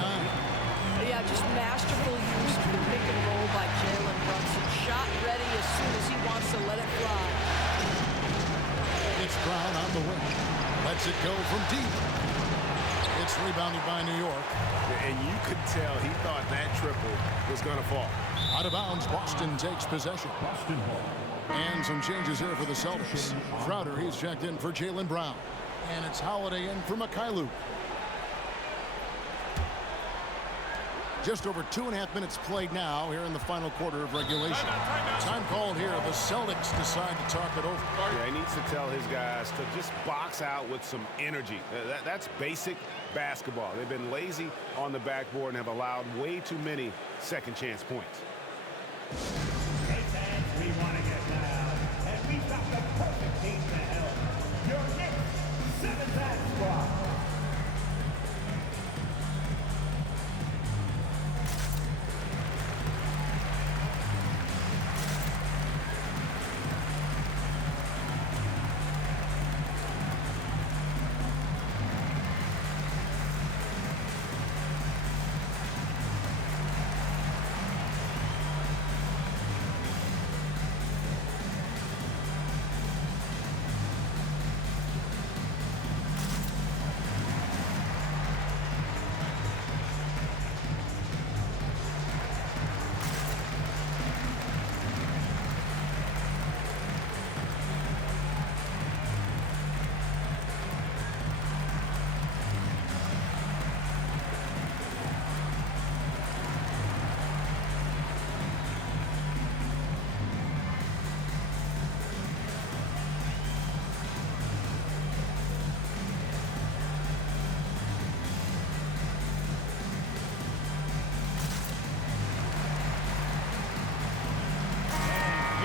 Yeah, just masterful use of the pick and roll by Jalen Brunson. Shot ready as soon as he wants to let it fly. It's Brown on the wing. Lets it go from deep. It's rebounded by New York. And you could tell he thought that triple was going to fall. Out of bounds, Boston takes possession. And some changes here for the Celtics. Crowder, he's checked in for Jaylen Brown. And it's Holiday in for Mikhailuk. Just over 2.5 minutes played now here in the final quarter of regulation. Time called here. The Celtics decide to talk it over. Yeah, he needs to tell his guys to just box out with some energy. That's basic basketball. They've been lazy on the backboard and have allowed way too many second chance points. Hey fans, we want to get loud, and we've got the perfect team to help. Your Knicks 7-man squad.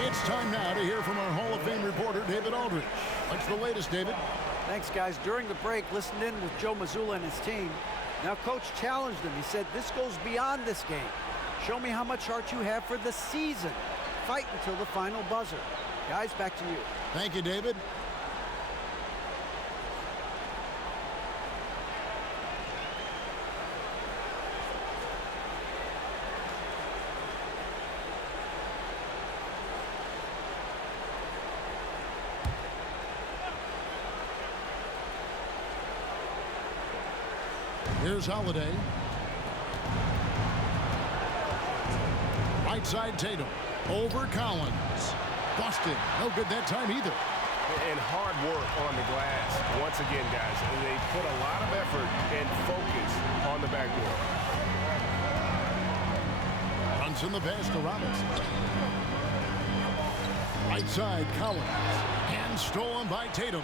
It's time now to hear from our Hall of Fame reporter, David Aldridge. What's the latest, David? Thanks, guys. During the break, listened in with Joe Mazzulla and his team. Now, Coach challenged him. He said, this goes beyond this game. Show me how much heart you have for the season. Fight until the final buzzer. Guys, back to you. Thank you, David. Here's Holiday. Right side Tatum. Over Collins. Busted. No good that time either. And hard work on the glass. Once again, guys, they put a lot of effort and focus on the backboard. Brunson the pass to Robinson. Right side Collins. And stolen by Tatum.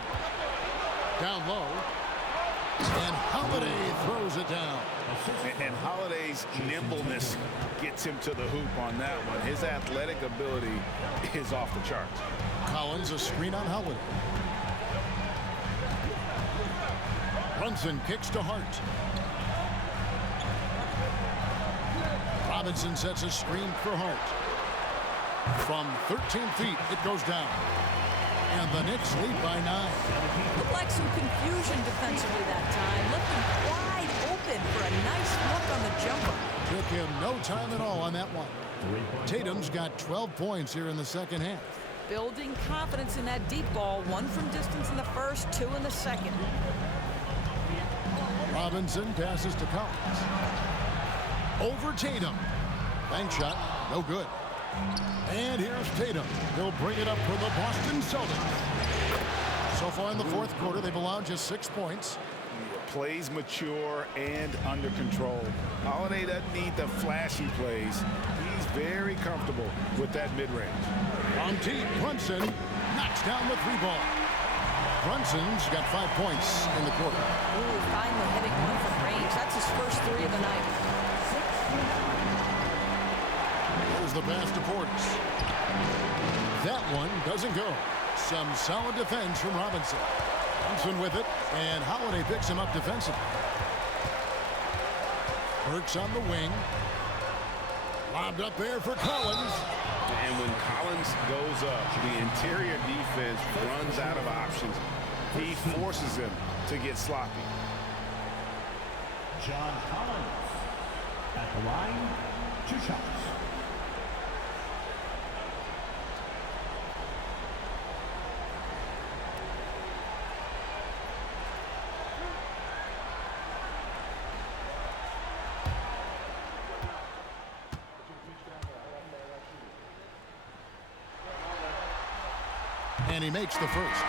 Down low. And Holiday throws it down. And Holiday's nimbleness gets him to the hoop on that one. His athletic ability is off the charts. Collins a screen on Holiday. Brunson kicks to Hart. Robinson sets a screen for Hart. From 13 feet, it goes down. And the Knicks lead by 9. Looked like some confusion defensively that time. Looking wide open for a nice look on the jumper. Took him no time at all on that one. Tatum's got 12 points here in the second half. Building confidence in that deep ball. 1 from distance in the first, 2 in the second. Robinson passes to Collins. Over Tatum. Bank shot, no good. And here's Tatum. He'll bring it up for the Boston Celtics. So far in the fourth quarter, they've allowed just 6 points. Plays mature and under control. Holiday doesn't need the flashy plays. He's very comfortable with that mid-range. On deep, Brunson knocks down the 3-ball. Brunson's got 5 points in the quarter. Ooh, finally hitting 1 from range. That's his first 3 of the night. Here's the pass to Portis. That one doesn't go. Some solid defense from Robinson. Brunson with it, and Holiday picks him up defensively. Burks on the wing. Lobbed up there for Collins. And when Collins goes up, the interior defense runs out of options. He forces them to get sloppy. John Collins at the line, 2 shots. And he makes the first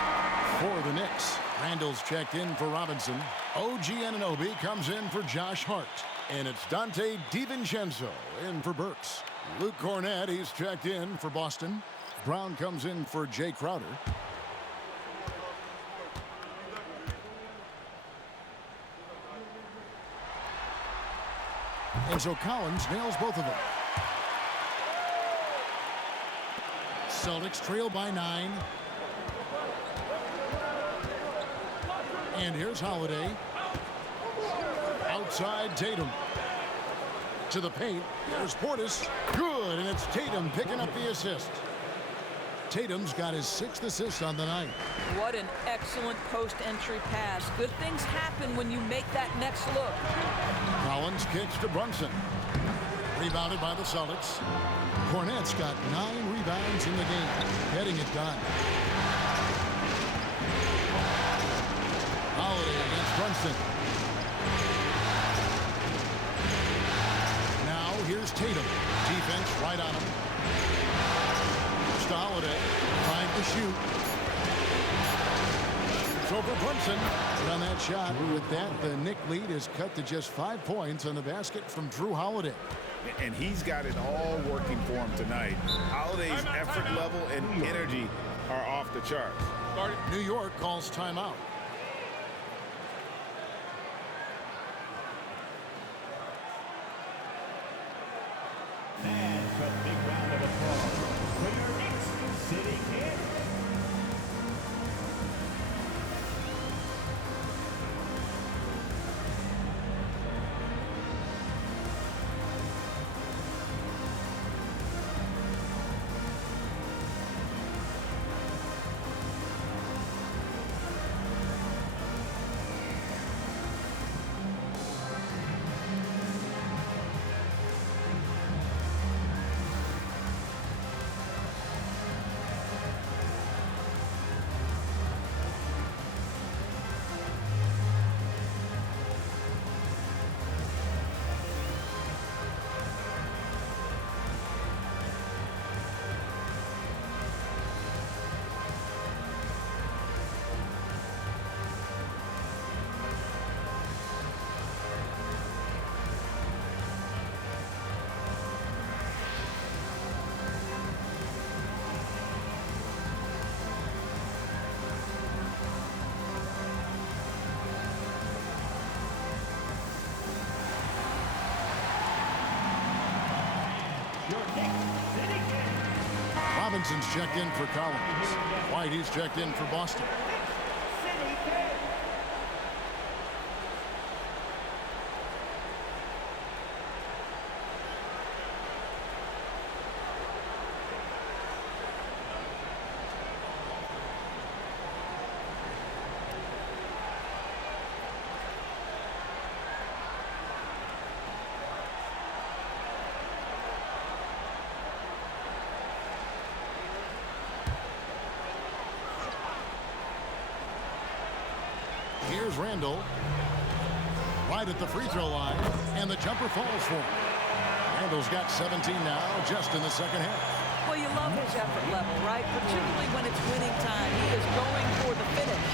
for the Knicks. Randall's checked in for Robinson. OG Anunoby comes in for Josh Hart. And it's Dante DiVincenzo in for Burks. Luke Cornett, he's checked in for Boston. Brown comes in for Jay Crowder. And so Collins nails both of them. Celtics trail by 9. And here's Holiday. Outside Tatum. To the paint. There's Portis. Good, and it's Tatum picking up the assist. Tatum's got his 6th assist on the night. What an excellent post-entry pass. Good things happen when you make that next look. Collins kicks to Brunson. Rebounded by the Celtics. Cornett's got 9 rebounds in the game. Getting it done. Holiday against Brunson. Now here's Tatum. Defense right on him. To Holiday, trying to shoot. It's over Brunson. But on that shot, with that, the Knick lead is cut to just 5 points on the basket from Drew Holiday. And he's got it all working for him tonight. Holiday's effort level and energy are off the charts. New York calls timeout. And a big round of applause for your Knicks City Kid. Robinson's checked in for Collins. White, he's checked in for Boston. Here's Randall. Right at the free throw line. And the jumper falls for him. Randall's got 17 now, just in the second half. Well, you love his effort level, right? Particularly when it's winning time. He is going for the finish.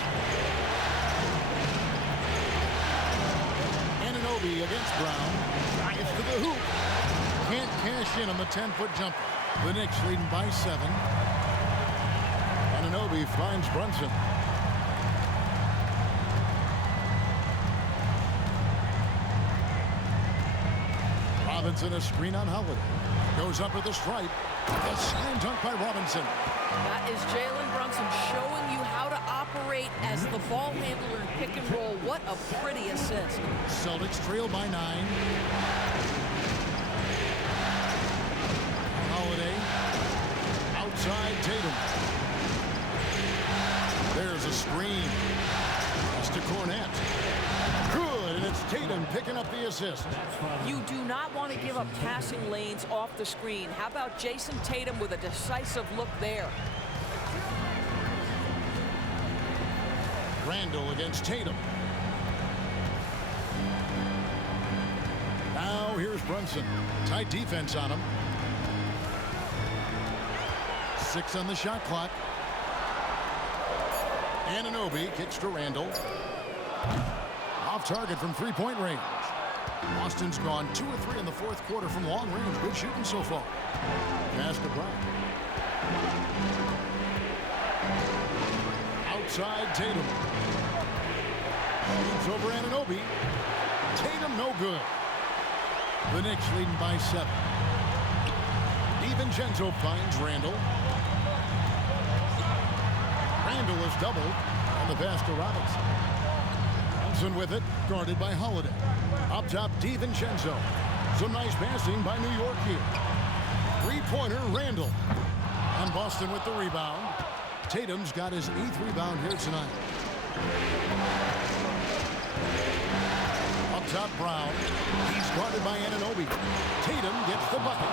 Anunoby against Brown. Drives to the hoop. Can't cash in on the 10-foot jumper. The Knicks leading by 7. Anunoby finds Brunson. Robinson, a screen on Howard. Goes up with the stripe. A slam dunk by Robinson. That is Jalen Brunson showing you how to operate as the ball handler in pick and roll. What a pretty assist. Celtics trail by 9. Holiday. Outside Tatum. There's a screen. Pass to Cornett. Good, and it's Tatum picking up the assist. You do not want to give up passing lanes off the screen. How about Jason Tatum with a decisive look there? Randall against Tatum. Now here's Brunson. Tight defense on him. 6 on the shot clock. Anunoby kicks to Randall. Off target from three-point range. Boston's gone 2 of 3 in the fourth quarter from long range. Good shooting so far. Pass to Bryant. Outside Tatum. Shoots over Anunoby. Tatum no good. The Knicks leading by 7. DiVincenzo finds Randall. Randall is doubled on the pass to Robinson. Robinson with it, guarded by Holiday. Up top, DiVincenzo. Some nice passing by New York here. Three-pointer, Randall. And Boston with the rebound. Tatum's got his 8th rebound here tonight. Up top, Brown. He's guarded by Anunoby. Tatum gets the bucket.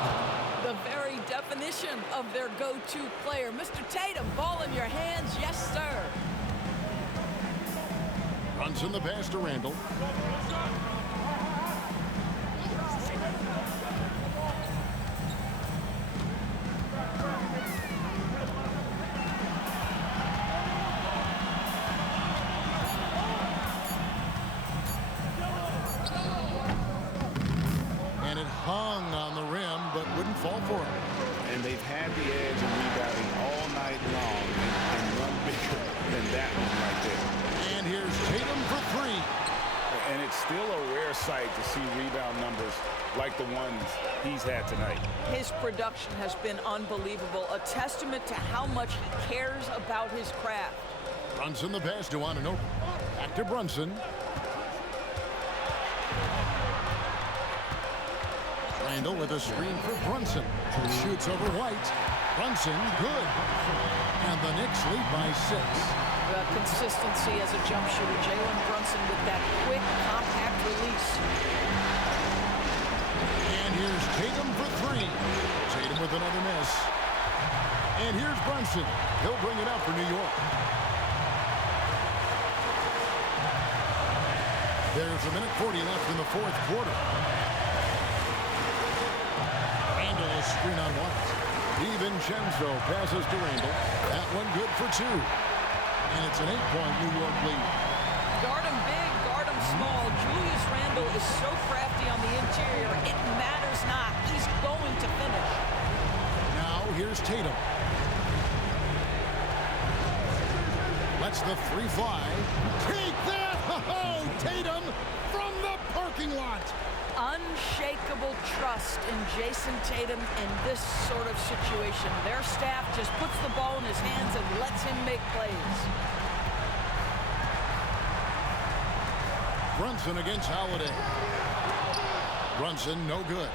The very definition of their go-to player. Mr. Tatum, ball in your hands, yes, sir. Runs in the pass to Randall. And it hung on the rim, but wouldn't fall for him. And they've had the edge in rebounding all night long, and none bigger than that one right there. And here's Tatum for 3. And it's still a rare sight to see rebound numbers like the ones he's had tonight. His production has been unbelievable, a testament to how much he cares about his craft. Brunson the pass to Anunoby. Back to Brunson. Randall with a screen for Brunson. Shoots over White. Brunson, good. And the Knicks lead by 6. Consistency as a jump shooter. Jalen Brunson with that quick, compact release. And here's Tatum for 3. Tatum with another miss. And here's Brunson. He'll bring it up for New York. There's a minute 40 left in the fourth quarter. Randall is screen on White. DiVincenzo passes to Randall. That one good for 2. And it's an 8-point New York lead. Guard him big, guard him small. Julius Randle is so crafty on the interior, it matters not. He's going to finish. Now here's Tatum. Lets the 3 fly. Take that! Oh, Tatum from the parking lot. Unshakable trust in Jason Tatum in this sort of situation. Their staff just puts the ball in his hands and lets him make plays. Brunson against Holiday. Brunson no good.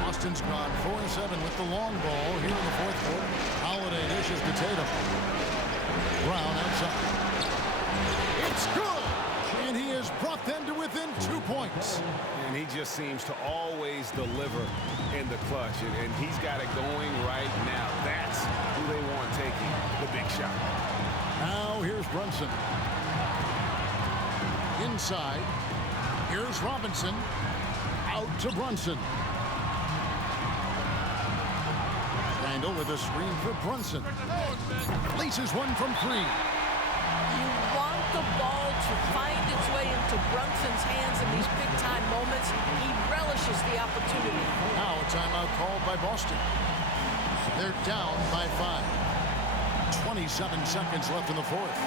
Boston's gone 4-7 with the long ball here in the fourth quarter. Holiday dishes to Tatum. Brown outside. It's good! And he has brought them to within 2 points. And he just seems to always deliver in the clutch. And he's got it going right now. That's who they want taking the big shot. Now here's Brunson. Inside. Here's Robinson. Out to Brunson. Randall with a screen for Brunson. Laces one from 3. You want the ball to find its way into Brunson's hands in these big-time moments. He relishes the opportunity. Now a timeout called by Boston. They're down by 5. 27 seconds left in the fourth.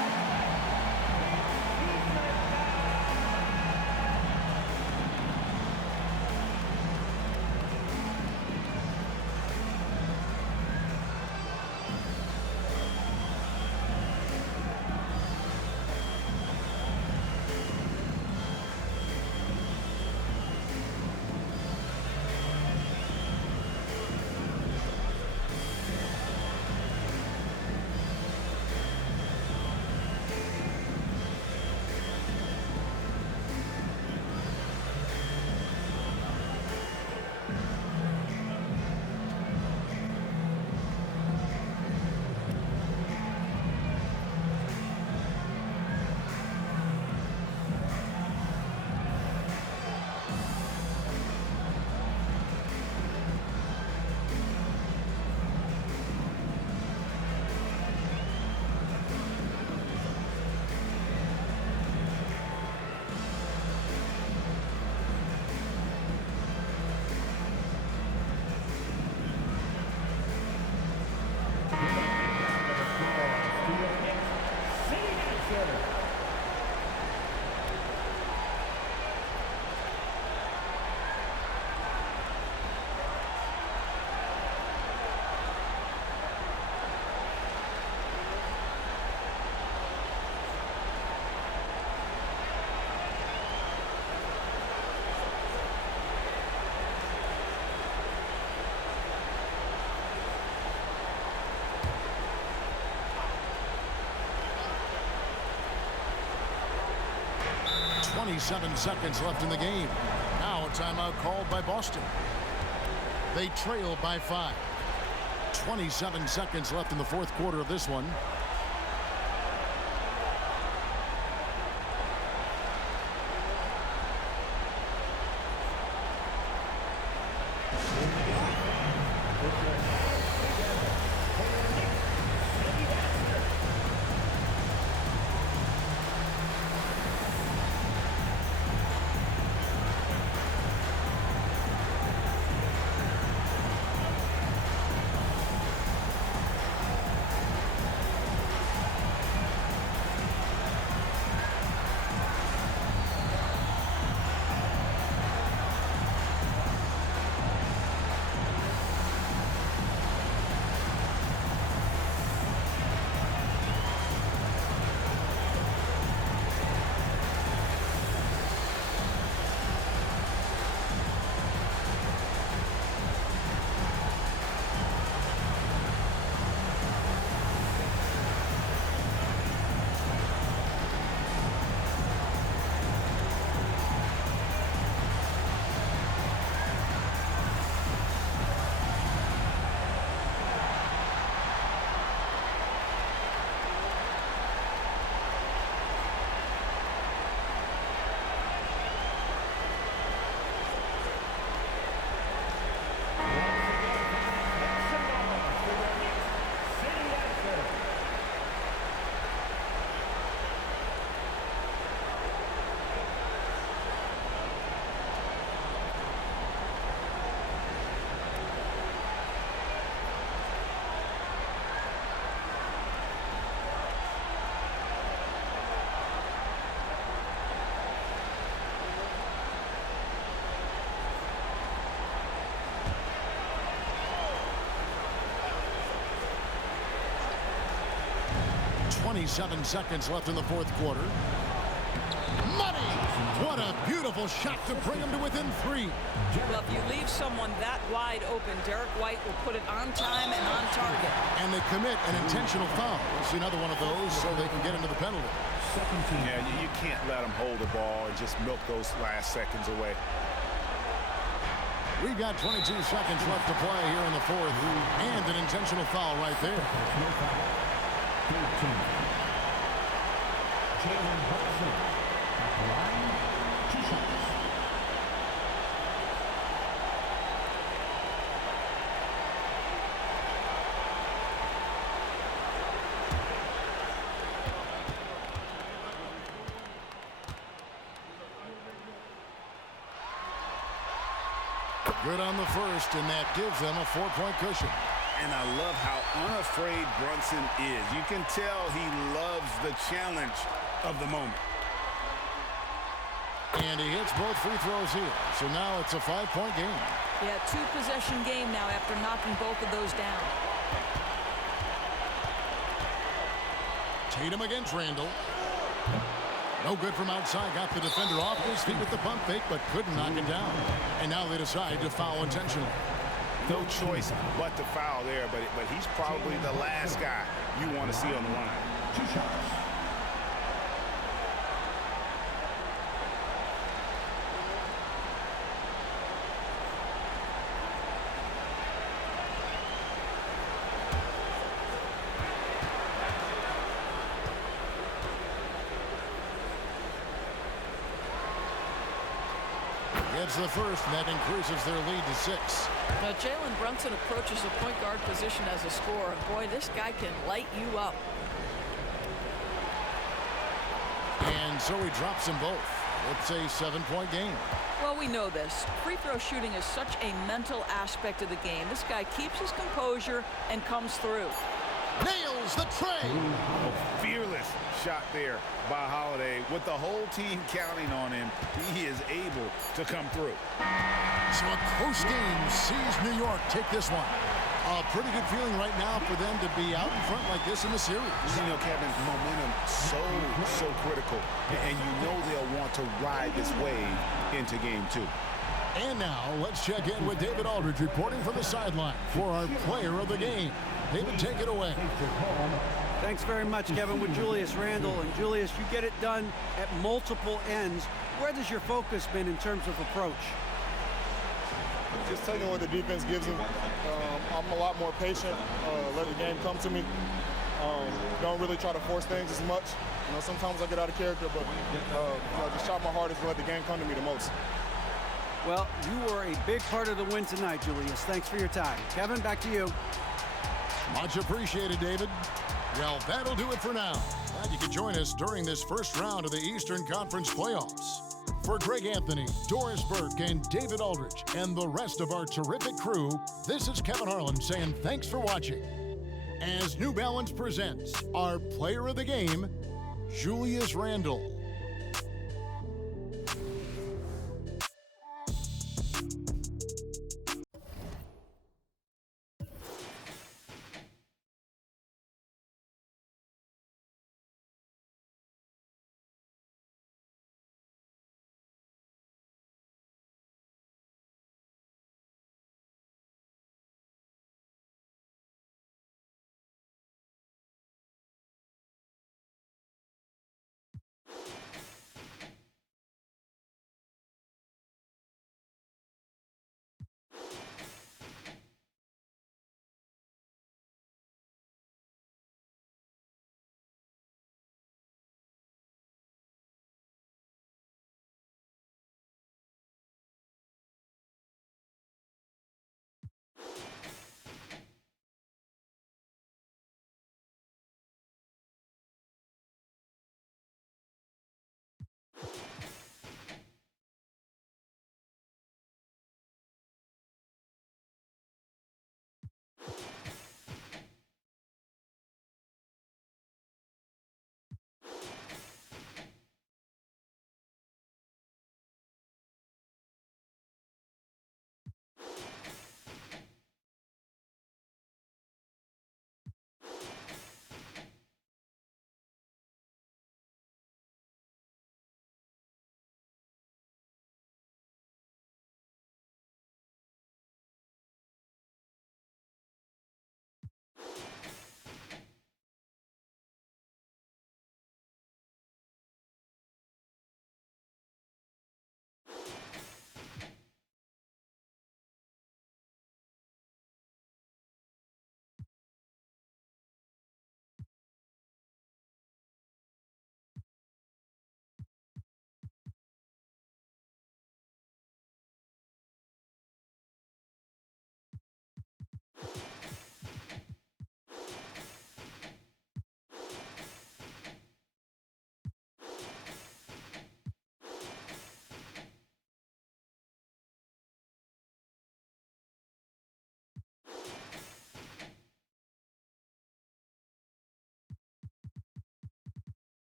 27 seconds left in the game. Now a timeout called by Boston. They trail by 5. 27 seconds left in the fourth quarter of this one. Seven seconds left in the fourth quarter. Money! What a beautiful shot to bring him to within 3. Well, if you leave someone that wide open, Derek White will put it on time and on target. And they commit an intentional foul. We'll see another one of those so they can get into the penalty. Yeah, you can't let them hold the ball and just milk those last seconds away. We've got 22 seconds left to play here in the fourth. And an intentional foul right there. Good on the first, and that gives them a 4-point cushion. And I love how unafraid Brunson is. You can tell he loves the challenge of the moment. And he hits both free throws here. So now it's a 5-point game. Yeah, 2-possession game now after knocking both of those down. Tatum against Randall. No good from outside. Got the defender off his feet with the pump fake, but couldn't knock it down. And now they decide to foul intentionally. No choice but to foul there, but he's probably the last guy you want to see on the line. 2 shots. Gets the first, and that increases their lead to 6. Now, Jalen Brunson approaches the point guard position as a scorer. Boy, this guy can light you up. And so he drops them both. It's a 7-point game. Well, we know this. Free throw shooting is such a mental aspect of the game. This guy keeps his composure and comes through. Nails the tray. Fearless shot there by Holiday. With the whole team counting on him, he is able to come through. So a close game sees New York take this one. A pretty good feeling right now for them to be out in front like this in the series. You know, Kevin, momentum so critical. And you know they'll want to ride this wave into game 2. And now let's check in with David Aldridge reporting from the sideline for our player of the game. David, take it away. Thanks very much, Kevin, with Julius Randle. And Julius, you get it done at multiple ends. Where does your focus been in terms of approach? Just taking what the defense gives them. I'm a lot more patient, let the game come to me. Don't really try to force things as much. Sometimes I get out of character, but just try my hardest to let the game come to me the most. Well, you were a big part of the win tonight, Julius. Thanks for your time. Kevin, back to you. Much appreciated, David. Well, that'll do it for now. Glad you could join us during this first round of the Eastern Conference Playoffs. For Greg Anthony, Doris Burke, and David Aldridge, and the rest of our terrific crew, this is Kevin Harlan saying thanks for watching. As New Balance presents our player of the game, Julius Randle.